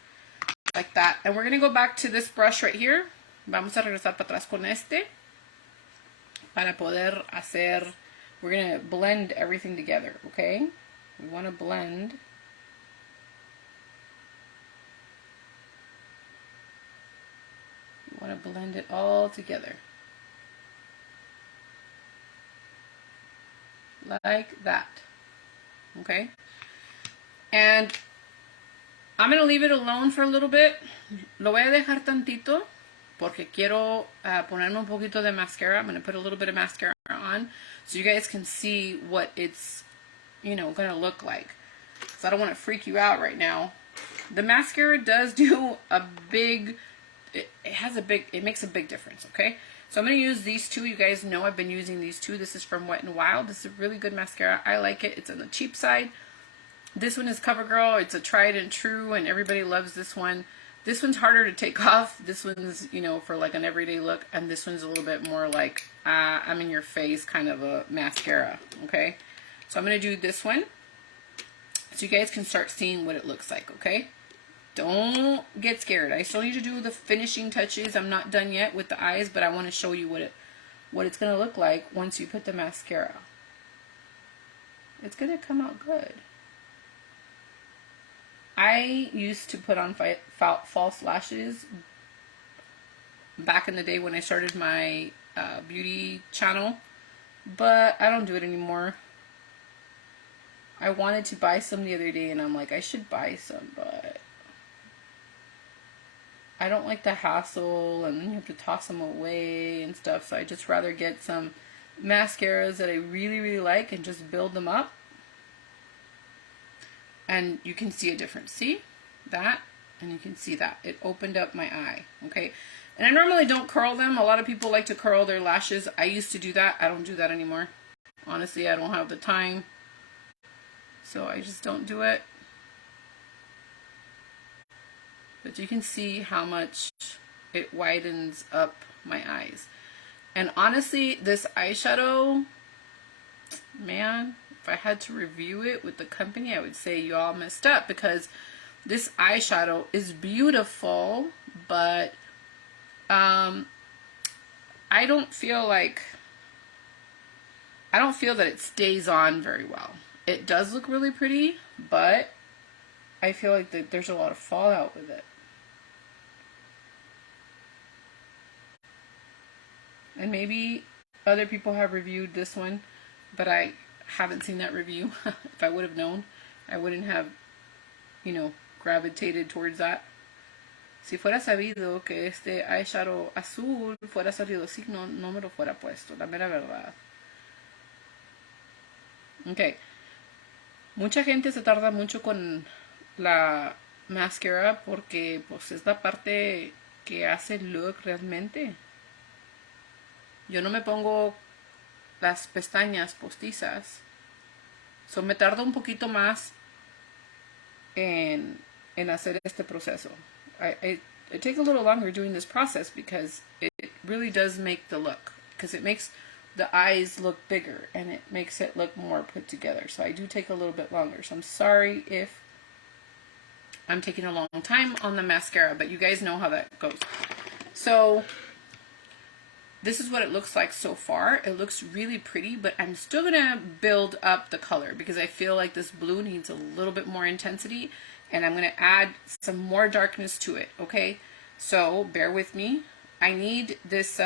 Like that. And we're going to go back to this brush right here. Vamos a regresar para atrás con este. Para poder hacer, we're going to blend everything together, okay? We want to blend. We want to blend it all together. Like that. Okay? And I'm going to leave it alone for a little bit. Lo voy a dejar tantito porque quiero ponerme un poquito de mascara. I'm going to put a little bit of mascara on so you guys can see what it's, you know, going to look like. Because I don't want to freak you out right now. The mascara does do a big, it makes a big difference, okay? So I'm going to use these two. You guys know I've been using these two. This is from Wet n Wild. This is a really good mascara. I like it. It's on the cheap side. This one is CoverGirl. It's a tried and true, and everybody loves this one. This one's harder to take off. This one's, you know, for like an everyday look, and this one's a little bit more like I'm in your face kind of a mascara, okay? So I'm going to do this one so you guys can start seeing what it looks like, okay? Don't get scared. I still need to do the finishing touches. I'm not done yet with the eyes, but I want to show you what it's going to look like once you put the mascara. It's going to come out good. I used to put on false lashes back in the day when I started my beauty channel, but I don't do it anymore. I wanted to buy some the other day, and I'm like, I should buy some, but I don't like the hassle, and then you have to toss them away and stuff, so I just rather get some mascaras that I really, really like and just build them up. And you can see a difference. See that? And you can see that. It opened up my eye, okay? And I normally don't curl them. A lot of people like to curl their lashes. I used to do that. I don't do that anymore. Honestly, I don't have the time. So I just don't do it. But you can see how much it widens up my eyes. And honestly, this eyeshadow, man, if I had to review it with the company, I would say you all messed up, because this eyeshadow is beautiful, but I don't feel that it stays on very well. It does look really pretty, but I feel like there's a lot of fallout with it. And maybe other people have reviewed this one, but I haven't seen that review. If I would have known, I wouldn't have, you know, gravitated towards that. Si fuera sabido que este eyeshadow azul fuera salido así, no me lo fuera puesto, la mera verdad. Okay. Mucha gente se tarda mucho con la mascara porque pues es la parte que hace el look realmente. Yo no me pongo las pestañas postizas, so me tardo un poquito más en hacer este proceso. it takes a little longer doing this process because it really does make the look, because it makes the eyes look bigger and it makes it look more put together. So I do take a little bit longer. So I'm sorry if I'm taking a long time on the mascara, but you guys know how that goes. So this is what it looks like so far. It looks really pretty, but I'm still gonna build up the color because I feel like this blue needs a little bit more intensity, and I'm gonna add some more darkness to it, okay? So bear with me. I need this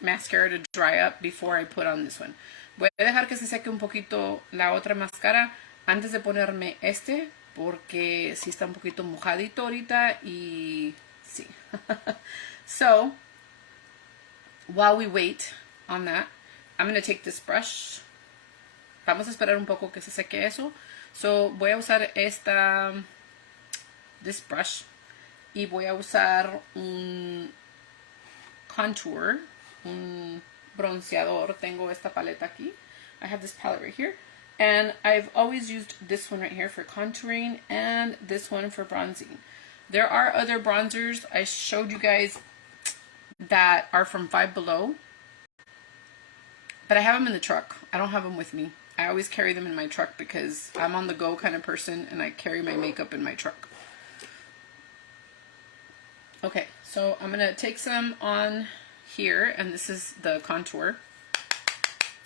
mascara to dry up before I put on this one. Voy a dejar que se seque un poquito la otra máscara antes de ponerme este, porque sí está un poquito mojadito ahorita y sí. So, while we wait on that, I'm going to take this brush. Vamos a esperar un poco que se seque eso. So, voy a usar this brush y voy a usar un contour, un bronceador. Tengo esta paleta aquí. I have this palette right here. And I've always used this one right here for contouring and this one for bronzing. There are other bronzers I showed you guys that are from Five Below, but I have them in the truck. I don't have them with me. I always carry them in my truck because I'm on the go kind of person and I carry my makeup in my truck. Okay, so I'm gonna take some on here, and this is the contour,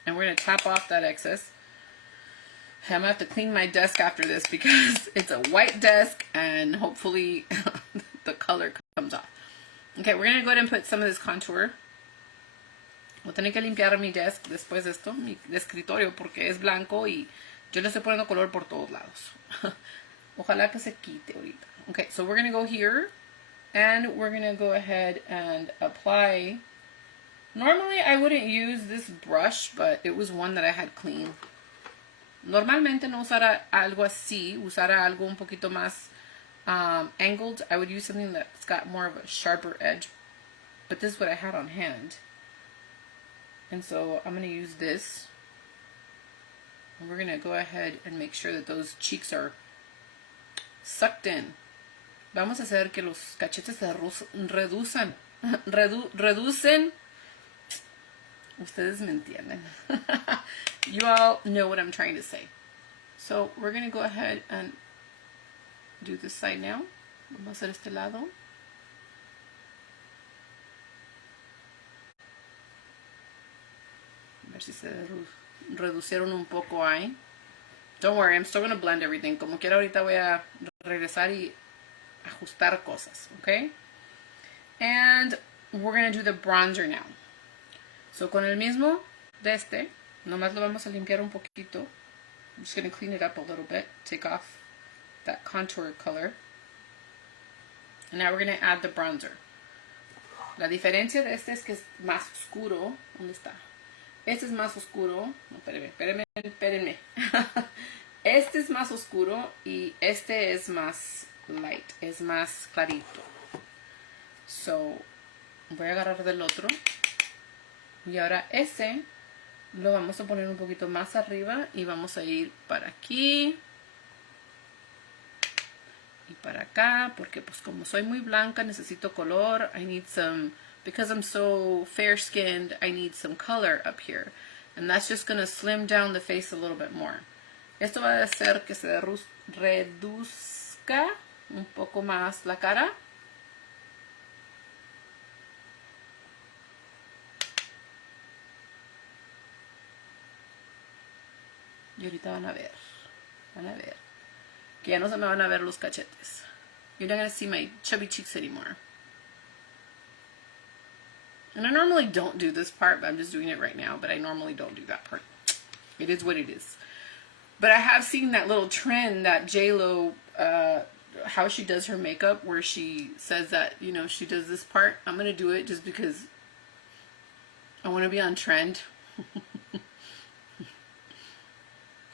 and we're gonna tap off that excess. I'm gonna have to clean my desk after this because it's a white desk and hopefully the color comes off. Okay, we're gonna go ahead and put some of this contour. Voy a tener que limpiar mi desk después de esto, mi escritorio, porque es blanco y yo le estoy poniendo color por todos lados. Ojalá que se quite ahorita. Okay, so we're gonna go here and we're gonna go ahead and apply. Normally I wouldn't use this brush, but it was one that I had clean. Normalmente no usara algo así, usara algo un poquito más angled. I would use something that's got more of a sharper edge, but this is what I had on hand. And so I'm going to use this. And we're going to go ahead and make sure that those cheeks are sucked in. Vamos a hacer que los cachetes se reduzcan. Reducen. Ustedes me entienden. You all know what I'm trying to say. So we're going to go ahead and do this side now. Vamos a hacer este lado. A ver si se reducieron un poco ahí. Don't worry, I'm still going to blend everything. Como quiera ahorita voy a regresar y ajustar cosas, okay? And we're going to do the bronzer now. So con el mismo de este, nomás lo vamos a limpiar un poquito. I'm just going to clean it up a little bit, take off that contour color. And now we're going to add the bronzer. La diferencia de este es que es más oscuro. ¿Dónde está? Este es más oscuro. No, espérenme. Este es más oscuro y este es más light, es más clarito. So, voy a agarrar del otro. Y ahora ese lo vamos a poner un poquito más arriba y vamos a ir para aquí y para acá, porque pues como soy muy blanca necesito color. I need some, because I'm so fair skinned, I need some color up here, and that's just going to slim down the face a little bit more. Esto va a hacer que se reduzca un poco más la cara. Y ahorita van a ver, que ya no se me van a ver los cachetes. You're not going to see my chubby cheeks anymore. And I normally don't do this part, but I'm just doing it right now, but I normally don't do that part. It is what it is. But I have seen that little trend that J-Lo, how she does her makeup, where she says that, you know, she does this part. I'm going to do it just because I want to be on trend.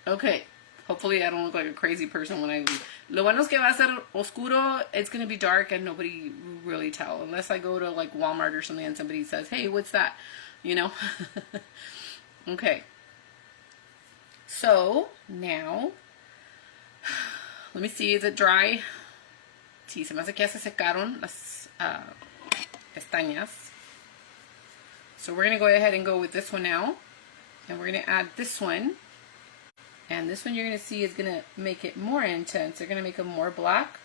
Okay, hopefully I don't look like a crazy person when I leave. Lo bueno es que va a ser oscuro. It's going to be dark and nobody will really tell. Unless I go to like Walmart or something and somebody says, hey, what's that? You know? Okay. So, now, let me see, is it dry? Sí, se me hace que ya se secaron las pestañas. So we're going to go ahead and go with this one now. And we're going to add this one. And this one you're going to see is going to make it more intense. They're going to make them more black.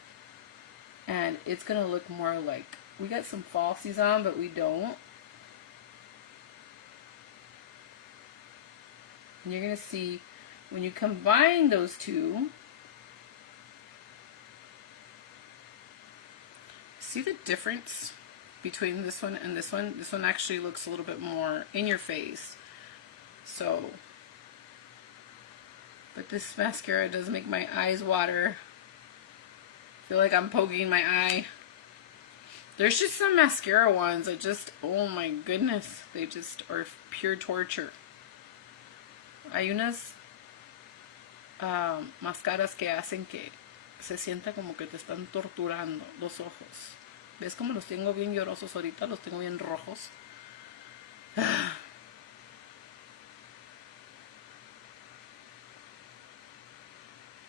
And it's going to look more like, we got some falsies on, but we don't. And you're going to see, when you combine those two, see the difference between this one and this one? This one actually looks a little bit more in your face. So, but this mascara does make my eyes water. I feel like I'm poking my eye. There's just some mascara ones that just, oh my goodness, they just are pure torture. Hay unas máscaras que hacen que se sienta como que te están torturando los ojos. ¿Ves como los tengo bien llorosos ahorita? Los tengo bien rojos.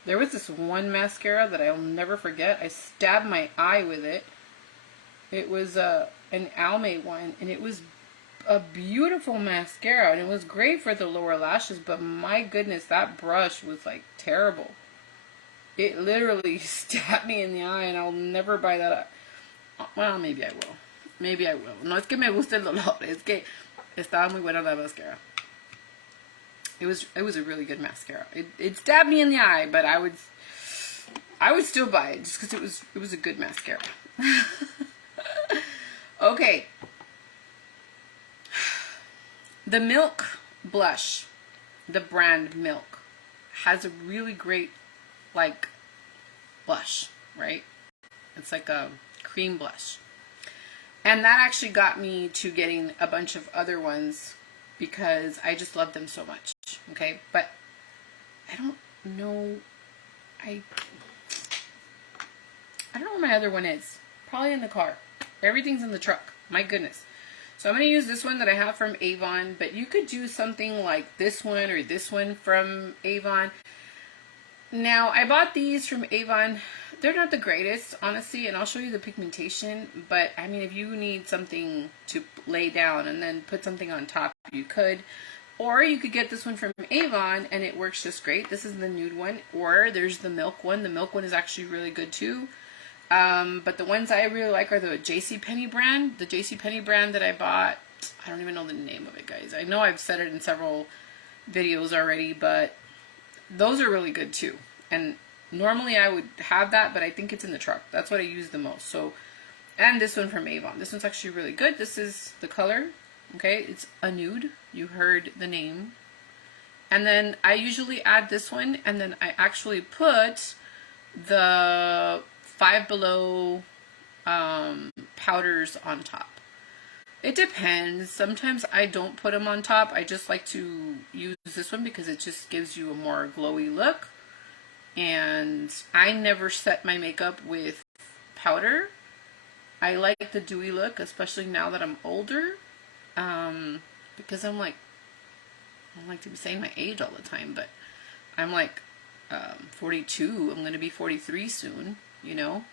There was this one mascara that I'll never forget. I stabbed my eye with it. It was an Almay one, and it was a beautiful mascara, and it was great for the lower lashes, but my goodness, that brush was like terrible. It literally stabbed me in the eye, and I'll never buy that up. Well, maybe I will. Maybe I will. No es que me guste el dolor, es que estaba muy buena la mascara. It was a really good mascara. It stabbed me in the eye, but I would still buy it just because it was a good mascara. Okay. The Milk blush, the brand Milk, has a really great like blush, right? It's like a cream blush. And that actually got me to getting a bunch of other ones because I just love them so much. Okay, but I don't know. I don't know where my other one is. Probably in the car. Everything's in the truck. My goodness. So I'm going to use this one that I have from Avon, but you could do something like this one or this one from Avon. Now, I bought these from Avon. They're not the greatest, honestly, and I'll show you the pigmentation, but I mean, if you need something to lay down and then put something on top, you could. Or you could get this one from Avon, and it works just great. This is the nude one, or there's the Milk one. The Milk one is actually really good, too. But the ones I really like are the JCPenney brand. The JCPenney brand that I bought, I don't even know the name of it, guys. I know I've said it in several videos already, but those are really good, too. And normally I would have that, but I think it's in the truck. That's what I use the most. So, and this one from Avon. This one's actually really good. This is the color. Okay, it's a nude. You heard the name. And then I usually add this one, and then I actually put the Five Below powders on top. It depends. Sometimes I don't put them on top. I just like to use this one because it just gives you a more glowy look. And I never set my makeup with powder. I like the dewy look, especially now that I'm older. Because I don't like to be saying my age all the time, but I'm like 42. I'm going to be 43 soon, you know.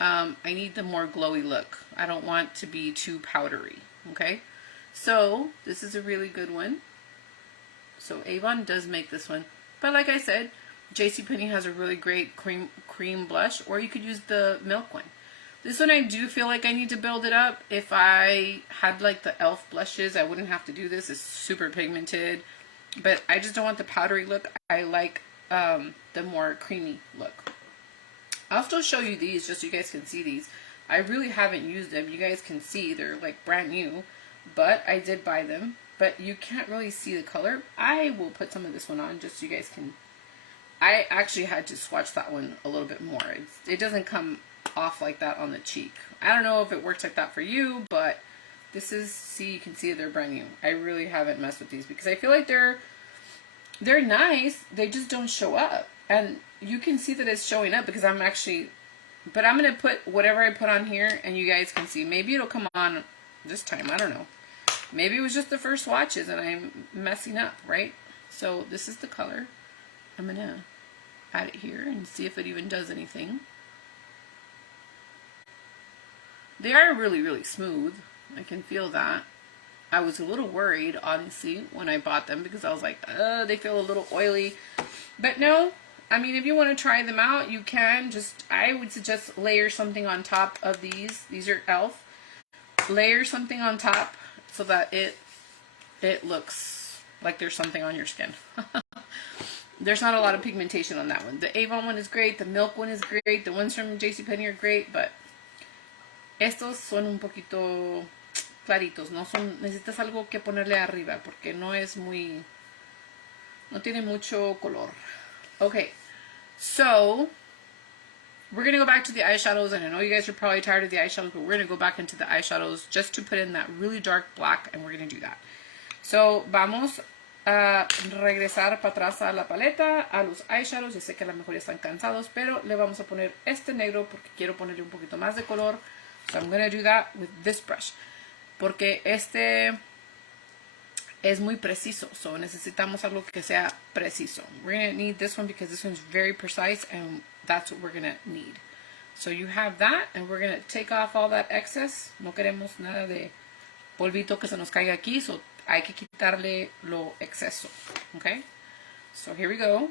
I need the more glowy look. I don't want to be too powdery, okay? So, this is a really good one. So, Avon does make this one. But like I said, JCPenney has a really great cream blush, or you could use the Milk one. This one I do feel like I need to build it up. If I had like the e.l.f. blushes, I wouldn't have to do this. It's super pigmented. But I just don't want the powdery look. I like the more creamy look. I'll still show you these just so you guys can see these. I really haven't used them. You guys can see they're like brand new. But I did buy them. But you can't really see the color. I will put some of this one on just so you guys can... I actually had to swatch that one a little bit more. It doesn't come off like that on the cheek. I don't know if it works like that for you, but this is, see, you can see they're brand new. I really haven't messed with these because I feel like they're nice. They just don't show up. And you can see that it's showing up because I'm actually, but I'm going to put whatever I put on here and you guys can see. Maybe it'll come on this time. I don't know. Maybe it was just the first swatches and I'm messing up, right? So this is the color. I'm going to add it here and see if it even does anything. They are really, really smooth. I can feel that. I was a little worried, honestly, when I bought them because I was like, they feel a little oily. But no, I mean, if you want to try them out, you can. I would suggest layer something on top of these. These are e.l.f. Layer something on top so that it looks like there's something on your skin. There's not a lot of pigmentation on that one. The Avon one is great. The Milk one is great. The ones from JCPenney are great, but estos son un poquito claritos. No son, necesitas algo que ponerle arriba porque no tiene mucho color. Okay, so we're going to go back to the eyeshadows, and I know you guys are probably tired of the eyeshadows, but we're going to go back into the eyeshadows just to put in that really dark black, and we're going to do that. So, vamos a regresar para atrás a la paleta, a los eyeshadows. Yo sé que a lo mejor ya están cansados, pero le vamos a poner este negro porque quiero ponerle un poquito más de color. So, I'm going to do that with this brush. Porque este es muy preciso, so necesitamos algo que sea preciso. We're going to need this one because this one's very precise, and that's what we're going to need. So you have that, and we're going to take off all that excess. No queremos nada de polvito que se nos caiga aquí, so hay que quitarle lo exceso. Okay? So here we go.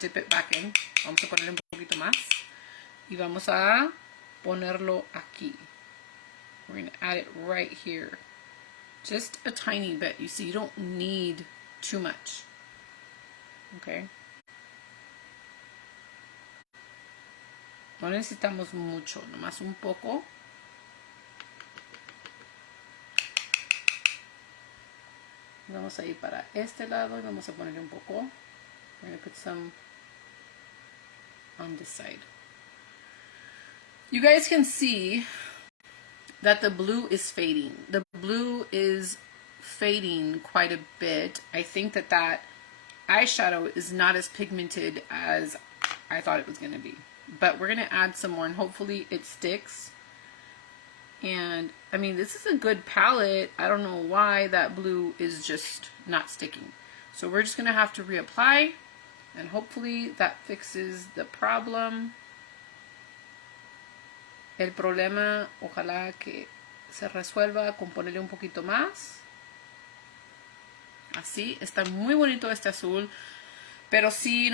Dip it back in. Vamos a ponerle un poquito más. Y vamos a ponerlo aquí. We're going to add it right here. Just a tiny bit. You see, you don't need too much. Okay? No necesitamos mucho, nomás un poco. Vamos a ir para este lado y vamos a ponerle un poco. We're going to put some on this side. You guys can see that the blue is fading. The blue is fading quite a bit. I think that eyeshadow is not as pigmented as I thought it was going to be. But we're going to add some more, and hopefully it sticks. And, I mean, this is a good palette. I don't know why that blue is just not sticking. So we're just going to have to reapply, and hopefully that fixes the problem. El problema, ojalá que se resuelva con ponerle un poquito más. Así, está muy bonito este azul, pero sí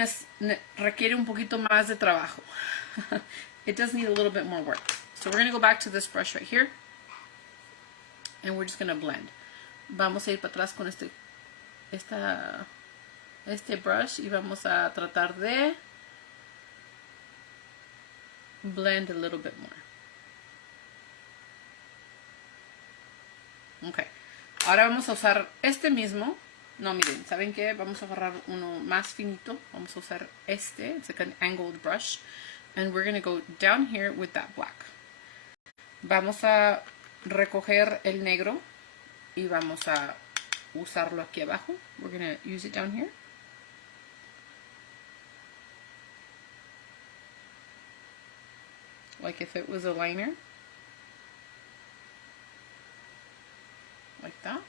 requiere un poquito más de trabajo. It does need a little bit more work. So we're going to go back to this brush right here, and we're just going to blend. Vamos a ir para atrás con este brush y vamos a tratar de blend a little bit more. Ok, ahora vamos a usar este mismo. No, miren, ¿saben qué? Vamos a agarrar uno más finito. Vamos a usar este. It's like an angled brush. And we're going to go down here with that black. Vamos a recoger el negro y vamos a usarlo aquí abajo. We're going to use it down here. Like if it was a liner. Like that.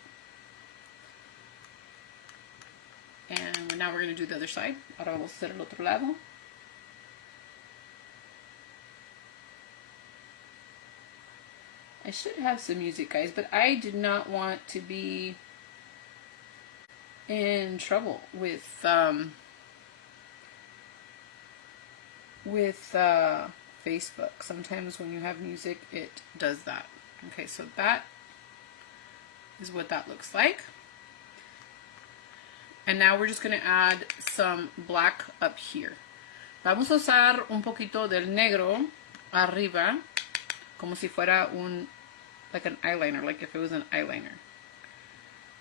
And now we're going to do the other side. Ahora vamos a hacer el otro lado. I should have some music, guys, but I did not want to be in trouble with Facebook. Sometimes when you have music, it does that. Okay, so that is what that looks like. And now we're just going to add some black up here. Vamos a usar un poquito del negro arriba, como si fuera like an eyeliner, like if it was an eyeliner.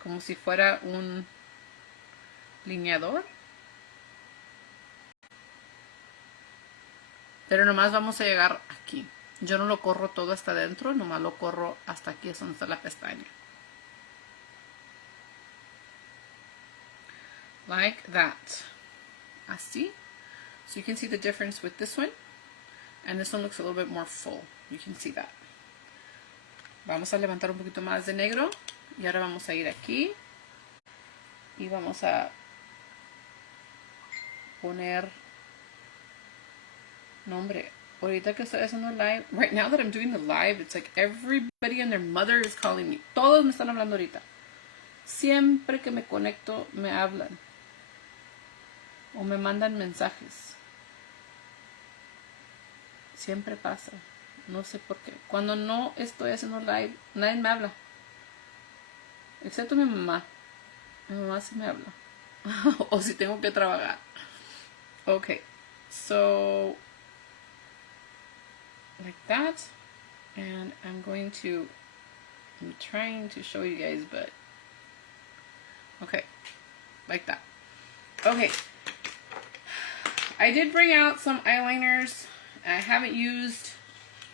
Como si fuera un lineador. Pero nomás vamos a llegar aquí. Yo no lo corro todo hasta adentro, nomás lo corro hasta aquí, es donde está la pestaña. Like that. Así. So you can see the difference with this one. And this one looks a little bit more full. You can see that. Vamos a levantar un poquito más de negro. Y ahora vamos a ir aquí. Y vamos a poner... No, hombre. ahorita que estoy haciendo live, right now that I'm doing the live, it's like everybody and their mother is calling me. Todos me están hablando ahorita. Siempre que me conecto, me hablan. O me mandan mensajes. Siempre pasa. No sé por qué. Cuando no estoy haciendo live, nadie me habla. Excepto mi mamá. Mi mamá sí me habla. O si tengo que trabajar. Okay. So, like that. And I'm trying to show you guys, but okay. Like that. Okay. I did bring out some eyeliners. I haven't used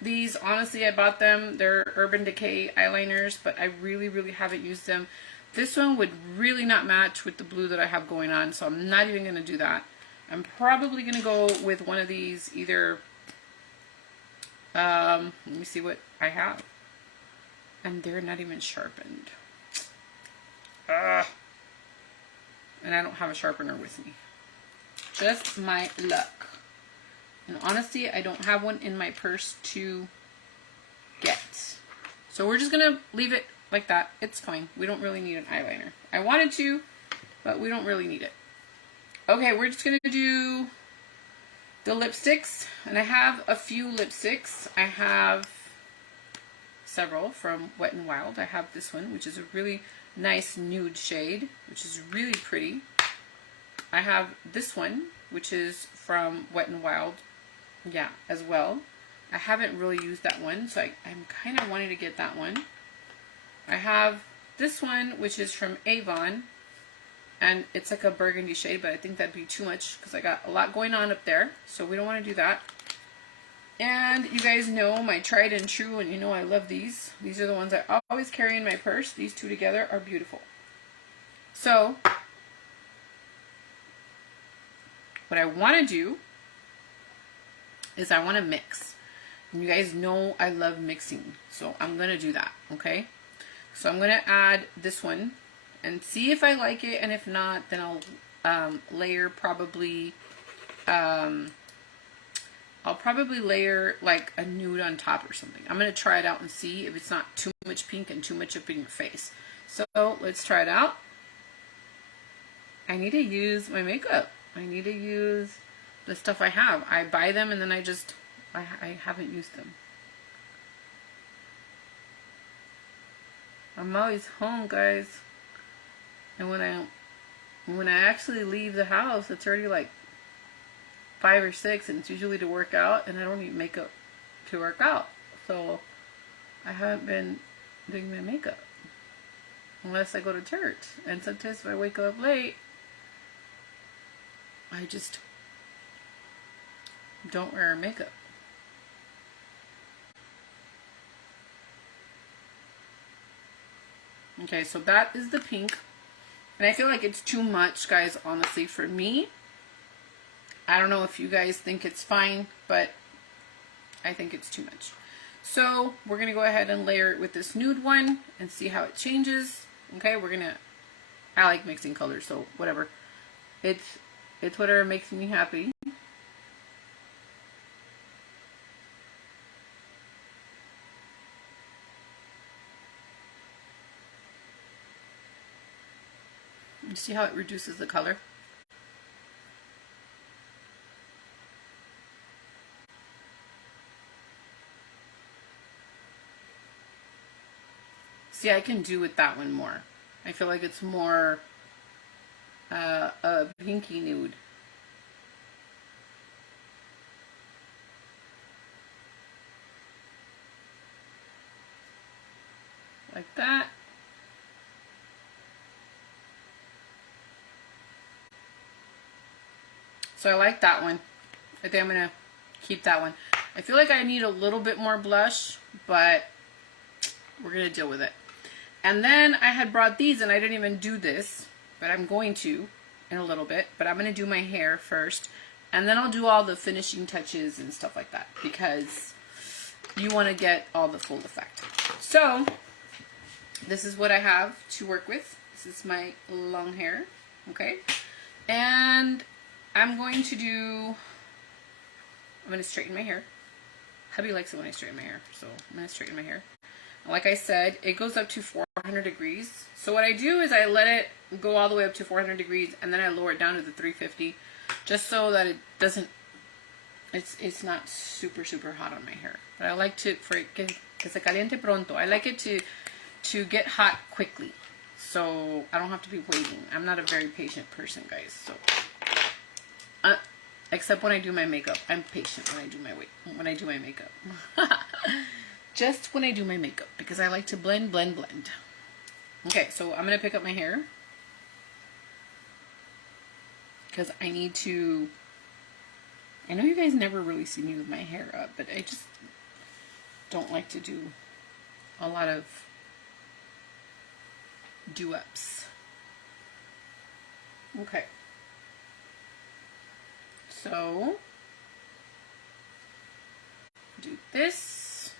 these. Honestly, I bought them. They're Urban Decay eyeliners, but I really, really haven't used them. This one would really not match with the blue that I have going on, so I'm not even going to do that. I'm probably going to go with one of these, either, let me see what I have. And they're not even sharpened. And I don't have a sharpener with me. Just my luck. And honestly, I don't have one in my purse to get. So we're just going to leave it like that. It's fine. We don't really need an eyeliner. I wanted to, but we don't really need it. Okay, we're just going to do the lipsticks. And I have a few lipsticks. I have several from Wet n Wild. I have this one, which is a really nice nude shade, which is really pretty. I have this one, which is from Wet n Wild, yeah, as well. I haven't really used that one, so I'm kind of wanting to get that one. I have this one, which is from Avon, and it's like a burgundy shade, but I think that'd be too much because I got a lot going on up there, so we don't want to do that. And you guys know my tried and true, and you know I love these. These are the ones I always carry in my purse. These two together are beautiful. So, what I want to do is I want to mix. And you guys know I love mixing, so I'm going to do that, okay? So I'm going to add this one and see if I like it, and if not, then I'll layer probably, I'll probably layer like a nude on top or something. I'm going to try it out and see if it's not too much pink and too much up in your face. So let's try it out. I need to use my makeup. I need to use the stuff I have. I buy them and then I haven't used them. I'm always home, guys. And when I actually leave the house, it's already like 5 or 6, and it's usually to work out, and I don't need makeup to work out. So I haven't been doing my makeup unless I go to church. And sometimes if I wake up late, I just don't wear makeup. Okay, so that is the pink. And I feel like it's too much, guys, honestly, for me. I don't know if you guys think it's fine, but I think it's too much. So we're going to go ahead and layer it with this nude one and see how it changes. Okay, I like mixing colors, so whatever. It's whatever makes me happy. You see how it reduces the color? See, I can do with that one more. I feel like it's more a pinky nude. Like that. So I like that one. I think I'm going to keep that one. I feel like I need a little bit more blush, but we're going to deal with it. And then I had brought these, and I didn't even do this, but I'm going to in a little bit. But I'm going to do my hair first, and then I'll do all the finishing touches and stuff like that, because you want to get all the full effect. So this is what I have to work with. This is my long hair, okay? And I'm going to straighten my hair. Hubby likes it when I straighten my hair, so I'm going to straighten my hair. And like I said, it goes up to 400 degrees. So what I do is I let it go all the way up to 400 degrees, and then I lower it down to the 350, just so that it doesn't, it's not super, super hot on my hair. But I like to, que se caliente pronto. I like it to get hot quickly, so I don't have to be waiting. I'm not a very patient person, guys. So, except when I do my makeup, I'm patient when I do my makeup. Just when I do my makeup, because I like to blend, blend, blend. Okay, so I'm gonna pick up my hair because I need to. I know you guys never really see me with my hair up, but I just don't like to do a lot of do-ups. Okay. So, do this.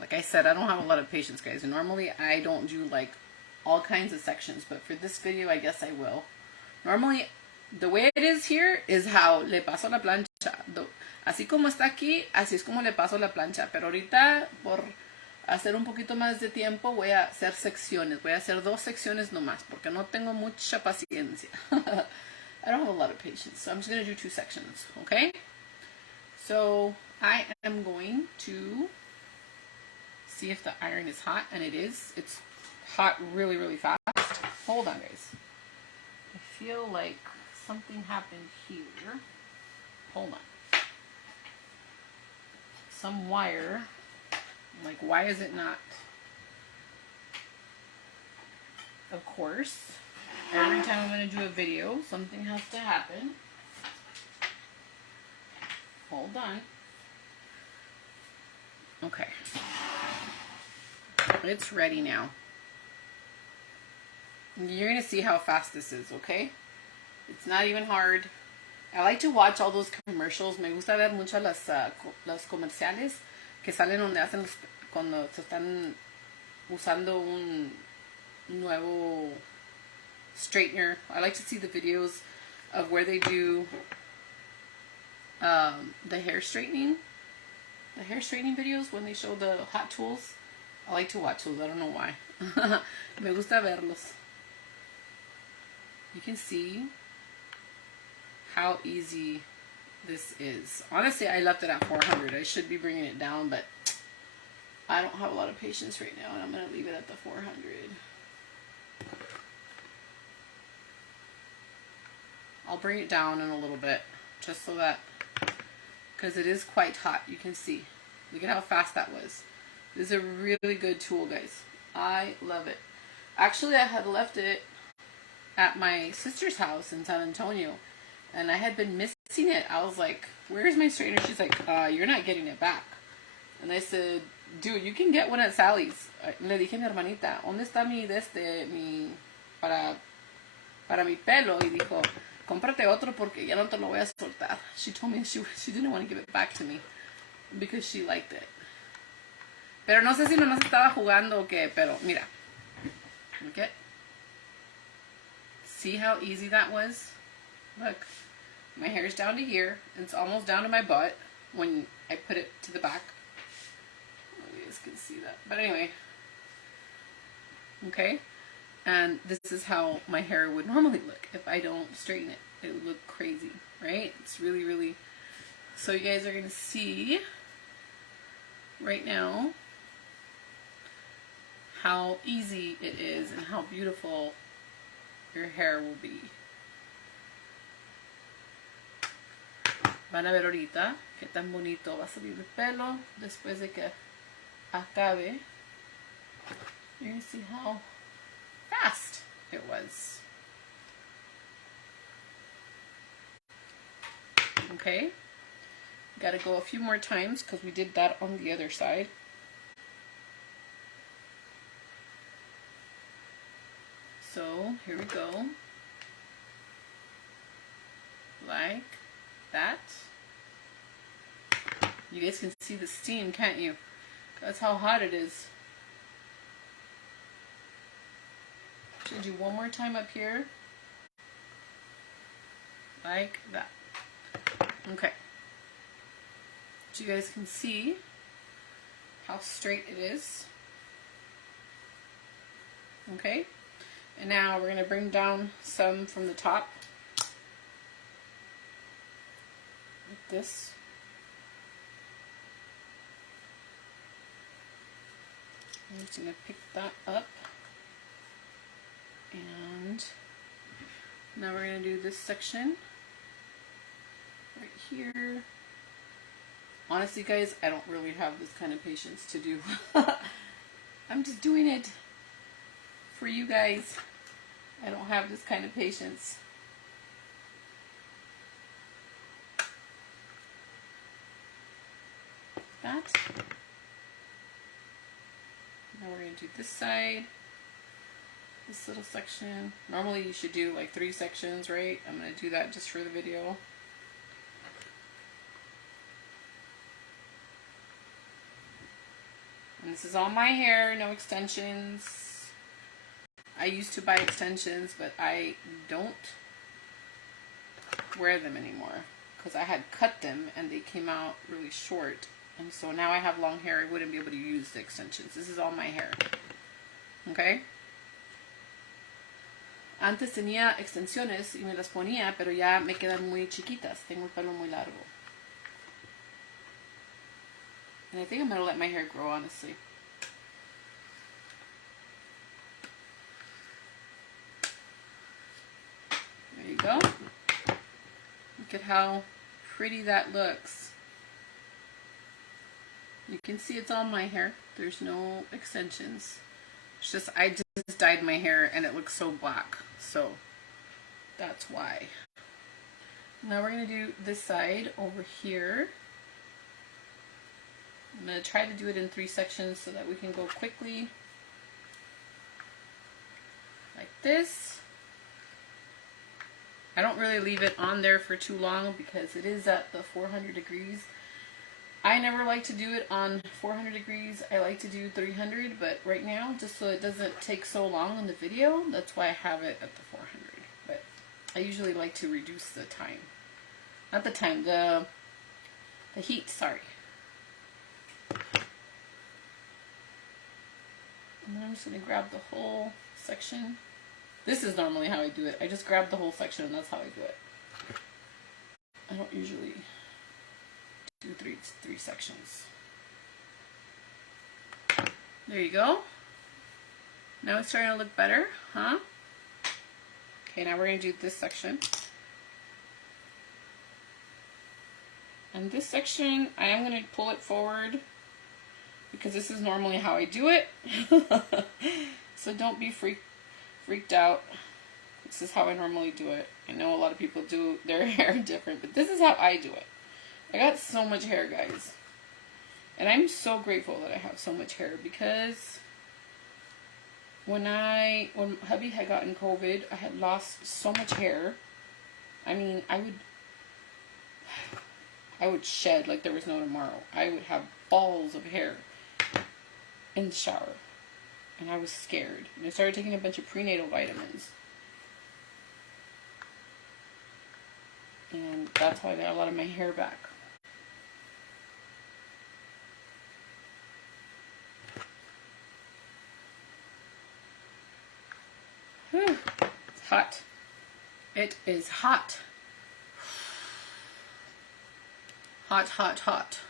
Like I said, I don't have a lot of patience, guys. And normally I don't do like all kinds of sections, but for this video, I guess I will. Normally, the way it is here is how le paso la plancha. Así como está aquí, así es como le paso la plancha. Pero ahorita, por hacer un poquito más de tiempo, voy a hacer secciones. Voy a hacer 2 secciones nomás, porque no tengo mucha paciencia. I don't have a lot of patience, so I'm just going to do 2 sections, okay? So, I am going to see if the iron is hot, and it is. It's hot really, really fast. Hold on, guys. I feel like something happened here. Hold on. Some wire. Like, why is it not? Of course, every time I'm going to do a video, something has to happen. Hold on. Okay. It's ready now. You're going to see how fast this is, okay? It's not even hard. I like to watch all those commercials. Me gusta ver mucho los comerciales que salen donde hacen cuando se están usando un nuevo straightener. I like to see the videos of where they do the hair straightening. The hair straightening videos when they show the hot tools. I like to watch those. I don't know why. Me gusta verlos. You can see how easy this is. Honestly, I left it at 400. I should be bringing it down, but I don't have a lot of patience right now, and I'm going to leave it at the 400. I'll bring it down in a little bit, just so that, because it is quite hot, you can see. Look at how fast that was. This is a really good tool, guys. I love it. Actually, I had left it at my sister's house in San Antonio, and I had been missing it. I was like, where's my straightener? She's like, you're not getting it back. And I said, dude, you can get one at Sally's. Le dije a mi hermanita, ¿dónde está mi para mi pelo? Y dijo, cómprate otro porque ya no te lo voy a soltar. She told me she didn't want to give it back to me because she liked it. Pero no sé si nomás estaba jugando o qué, pero mira. Okay. See how easy that was? Look, my hair's down to here. It's almost down to my butt when I put it to the back. You guys can see that. But anyway. Okay. And this is how my hair would normally look if I don't straighten it. It would look crazy, right? It's really, really... So you guys are going to see right now how easy it is and how beautiful your hair will be. Van a ver ahorita qué tan bonito va a salir el pelo después de que acabe. You're going to see how fast it was. Okay, got to go a few more times because we did that on the other side. So here we go, like that. You guys can see the steam, can't you? That's how hot it is. Should do one more time up here, like that. Okay. But you guys can see how straight it is. Okay, and now we're going to bring down some from the top, like this. I'm just going to pick that up, and now we're going to do this section right here. Honestly, guys, I don't really have this kind of patience to do. I'm just doing it for you guys. I don't have this kind of patience. That. Now we're going to do this side, this little section. Normally you should do like 3 sections, right? I'm going to do that just for the video. And this is all my hair, no extensions. I used to buy extensions, but I don't wear them anymore because I had cut them and they came out really short. And so now I have long hair, I wouldn't be able to use the extensions. This is all my hair. Okay? Antes tenía extensiones y me las ponía, pero ya me quedan muy chiquitas. Tengo el pelo muy largo. And I think I'm going to let my hair grow, honestly. There you go. Look at how pretty that looks. You can see it's all my hair. There's no extensions. It's just, I just dyed my hair and it looks so black. So that's why. Now we're going to do this side over here. I'm going to try to do it in 3 sections so that we can go quickly. Like this. I don't really leave it on there for too long because it is at the 400 degrees. I never like to do it on 400 degrees. I like to do 300, but right now, just so it doesn't take so long in the video, that's why I have it at the 400. But I usually like to reduce the time. Not the time, the heat, sorry. And then I'm just going to grab the whole section. This is normally how I do it. I just grab the whole section and that's how I do it. I don't usually do three sections. There you go. Now it's starting to look better, huh? Okay, now we're going to do this section. And this section, I am going to pull it forward because this is normally how I do it. So don't be freaked out. This is how I normally do it. I know a lot of people do their hair different, but this is how I do it. I got so much hair, guys. And I'm so grateful that I have so much hair because when hubby had gotten COVID, I had lost so much hair. I mean, I would shed like there was no tomorrow. I would have balls of hair in the shower. And I was scared. And I started taking a bunch of prenatal vitamins. And that's why I got a lot of my hair back. It's hot. It is hot. Hot, hot, hot.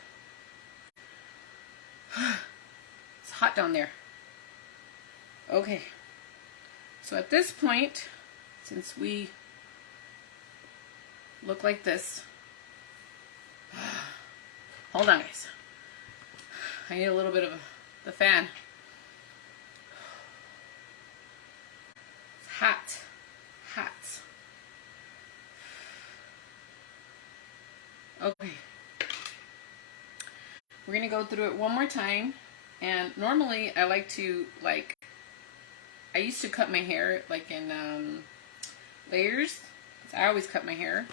It's hot down there. Okay. So at this point, since we look like this, hold on, guys. I need a little bit of the fan. It's hot. Hot. Okay. We're going to go through it one more time. And normally I like to, I used to cut my hair in layers. I always cut my hair.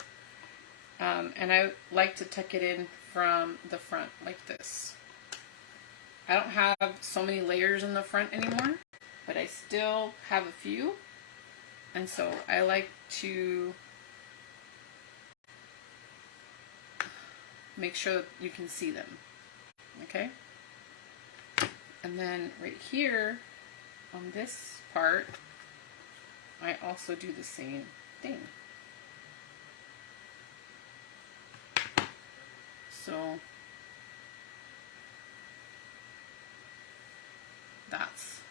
And I like to tuck it in from the front like this. I don't have so many layers in the front anymore, but I still have a few. And so I like to make sure that you can see them. Okay? And then right here on this part, I also do the same thing. So that's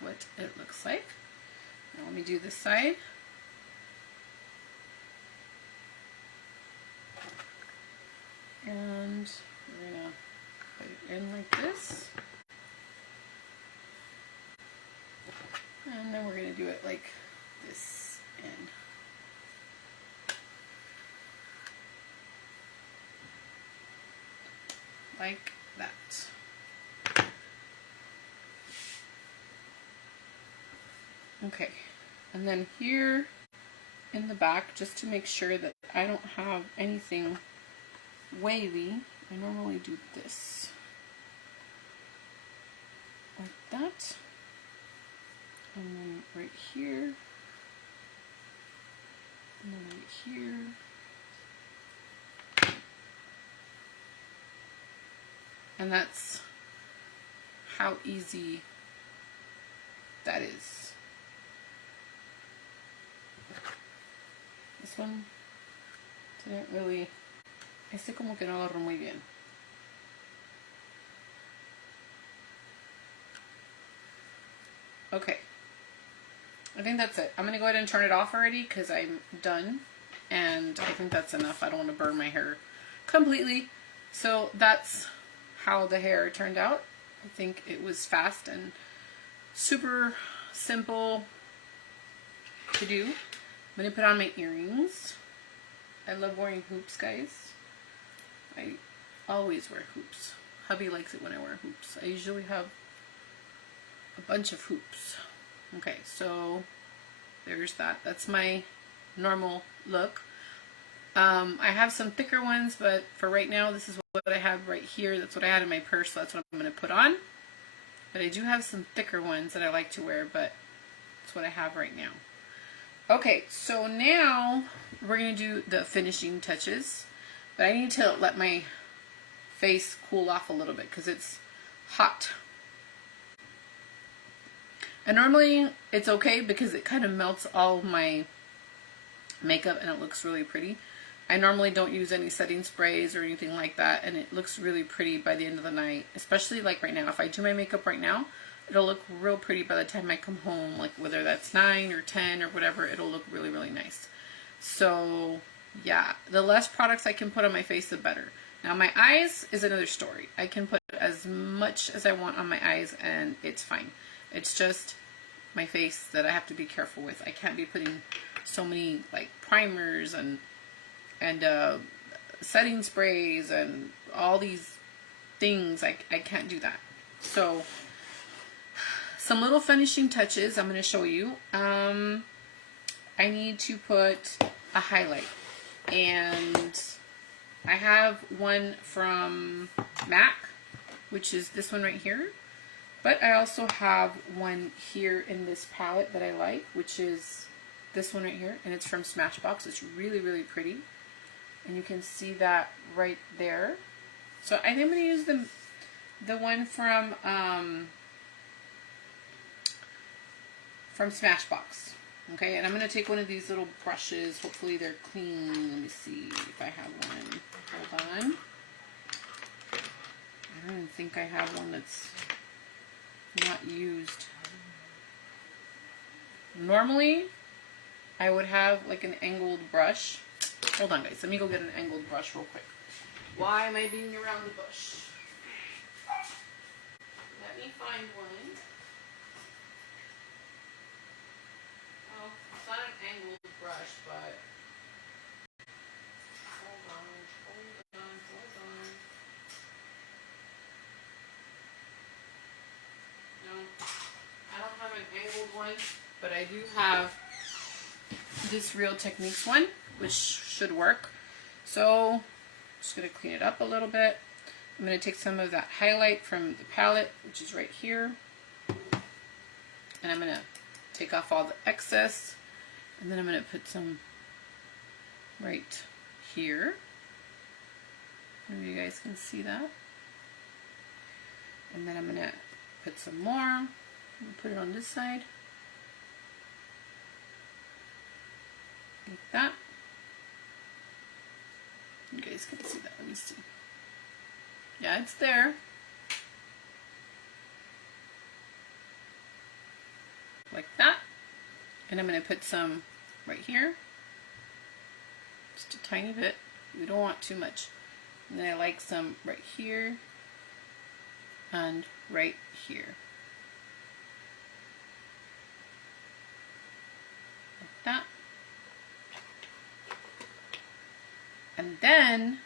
what it looks like. Now let me do this side. And we're gonna put it in like this. And then we're gonna do it like this and like that. Okay, and then here in the back, just to make sure that I don't have anything wavy, I normally do this. Like that. And then right here. And then right here. And that's how easy that is. This one didn't really, este como que no agarró muy bien. Okay, I think that's it. I'm gonna go ahead and turn it off already because I'm done, and I think that's enough. I don't want to burn my hair completely. So that's how the hair turned out. I think it was fast and super simple to do. I'm gonna put on my earrings. I love wearing hoops, guys. I always wear hoops. Hubby likes it when I wear hoops. I usually have a bunch of hoops. Okay, so there's that. That's my normal look. I have some thicker ones, but for right now, this is what I have right here. That's what I had in my purse, so that's what I'm going to put on. But I do have some thicker ones that I like to wear, but that's what I have right now. Okay, so now we're going to do the finishing touches. But I need to let my face cool off a little bit because it's hot. And normally it's okay because it kind of melts all my makeup and it looks really pretty. I normally don't use any setting sprays or anything like that, and it looks really pretty by the end of the night, especially like right now. If I do my makeup right now, it'll look real pretty by the time I come home, like whether that's 9 or 10 or whatever, it'll look really, really nice. So yeah, the less products I can put on my face, the better. Now my eyes is another story. I can put as much as I want on my eyes and it's fine. It's just my face that I have to be careful with. I can't be putting so many like primers and setting sprays and all these things. I can't do that. So some little finishing touches I'm going to show you. I need to put a highlight, and I have one from MAC, which is this one right here. But I also have one here in this palette that I like, which is this one right here, and it's from Smashbox. It's really, really pretty, and you can see that right there. So I think I'm going to use the one from Smashbox. Okay, and I'm going to take one of these little brushes. Hopefully they're clean. Let me see if I have one. Hold on. I don't even think I have one that's not used. Normally, I would have like an angled brush. Hold on, guys. Let me go get an angled brush real quick. Why am I beating around the bush? Let me find one. Oh, it's not an angled brush, but hold on. No, I don't have an angled one, but I do have this Real Techniques one, which should work. So I'm just going to clean it up a little bit. I'm going to take some of that highlight from the palette, which is right here, and I'm going to take off all the excess, and then I'm going to put some right here. Maybe you guys can see that. And then I'm going to put some more. Put it on this side. Like that. You guys can see that. Let me see. Yeah, it's there. Like that. And I'm going to put some right here. Just a tiny bit. We don't want too much. And then I like some right here and right here. Like that. And then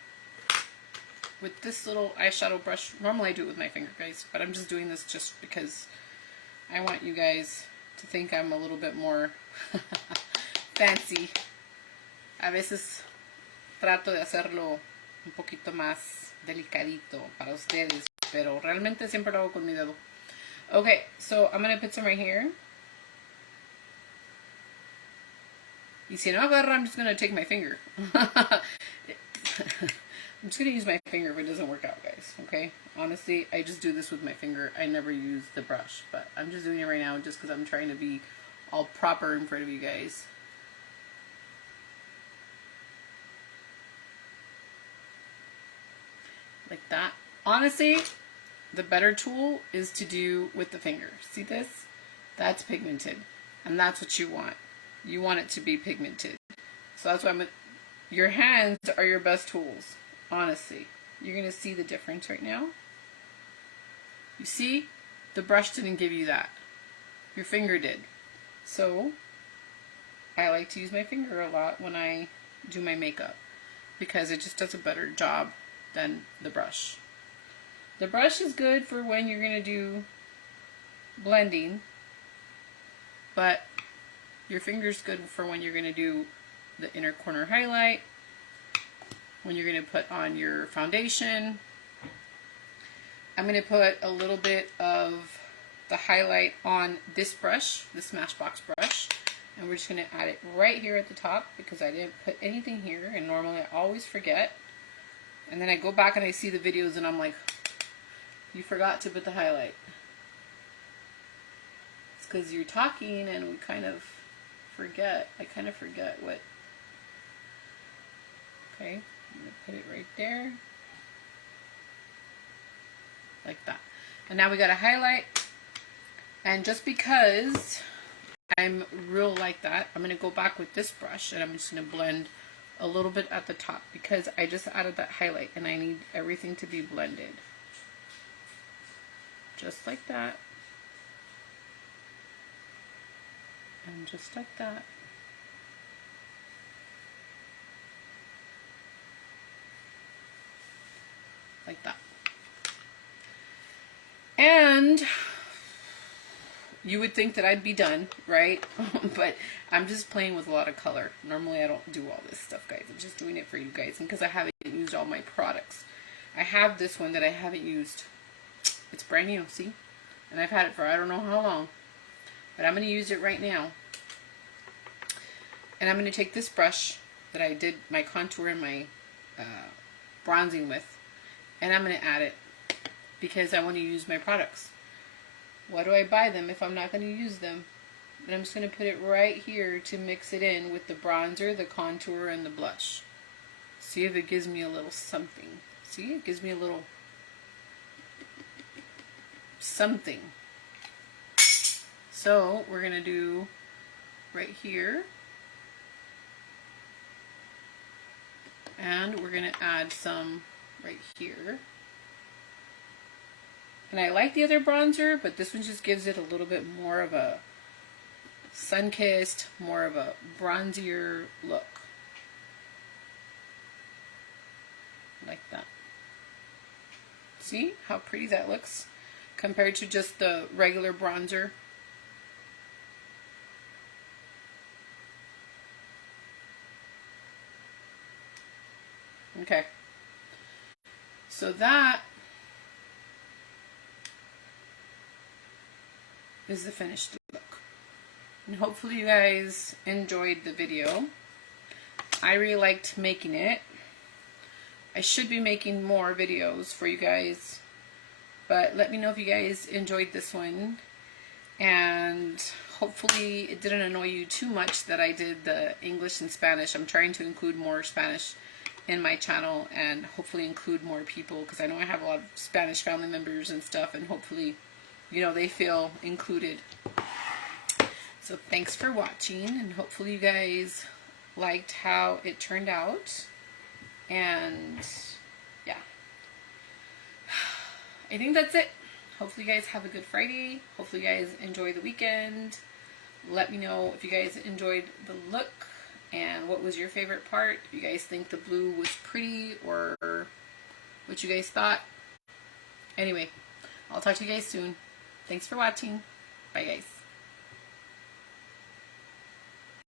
with this little eyeshadow brush, normally I do it with my finger, guys, but I'm just doing this just because I want you guys to think I'm a little bit more fancy. A veces trato de hacerlo un poquito más delicadito para ustedes, pero realmente siempre lo hago con mi dedo. Okay, so I'm going to put some right here. Y si no agarra, I'm just going to take my finger. I'm just going to use my finger if it doesn't work out, guys, okay? Honestly, I just do this with my finger. I never use the brush, but I'm just doing it right now just because I'm trying to be all proper in front of you guys. Like that. Honestly, the better tool is to do with the finger. See this? That's pigmented, and that's what you want. You want it to be pigmented. So that's why your hands are your best tools, honestly. You're going to see the difference right now. You see? The brush didn't give you that. Your finger did. So, I like to use my finger a lot when I do my makeup because it just does a better job than the brush. The brush is good for when you're going to do blending, but your finger's good for when you're going to do the inner corner highlight, when you're going to put on your foundation. I'm going to put a little bit of the highlight on this brush, this Smashbox brush, and we're just going to add it right here at the top because I didn't put anything here, and normally I always forget. And then I go back and I see the videos and I'm like, you forgot to put the highlight. It's because you're talking and we kind of forget. I kind of forget what. Okay, I'm going to put it right there. Like that. And now we got a highlight. And just because I'm real like that, I'm going to go back with this brush and I'm just going to blend a little bit at the top because I just added that highlight and I need everything to be blended. Just like that. And just like that. Like that. And you would think that I'd be done, right? But I'm just playing with a lot of color. Normally I don't do all this stuff, guys. I'm just doing it for you guys and because I haven't used all my products. I have this one that I haven't used. It's brand new, see? And I've had it for I don't know how long. But I'm going to use it right now. And I'm going to take this brush that I did my contour and my bronzing with. And I'm going to add it because I want to use my products. Why do I buy them if I'm not going to use them? And I'm just going to put it right here to mix it in with the bronzer, the contour, and the blush. See if it gives me a little something. See, it gives me a little something. So we're going to do right here. And we're going to add some right here. And I like the other bronzer, but this one just gives it a little bit more of a sun-kissed, more of a bronzier look. Like that. See how pretty that looks compared to just the regular bronzer? Okay. So that is the finished look. And hopefully you guys enjoyed the video. I really liked making it. I should be making more videos for you guys, but let me know if you guys enjoyed this one, and hopefully it didn't annoy you too much that I did the English and Spanish. I'm trying to include more Spanish in my channel and hopefully include more people, because I know I have a lot of Spanish family members and stuff, and hopefully, you know, they feel included. So thanks for watching, and hopefully you guys liked how it turned out. And yeah, I think that's it. Hopefully you guys have a good Friday. Hopefully you guys enjoy the weekend. Let me know if you guys enjoyed the look and what was your favorite part. If you guys think the blue was pretty or what you guys thought. Anyway, I'll talk to you guys soon. Thanks for watching. Bye guys.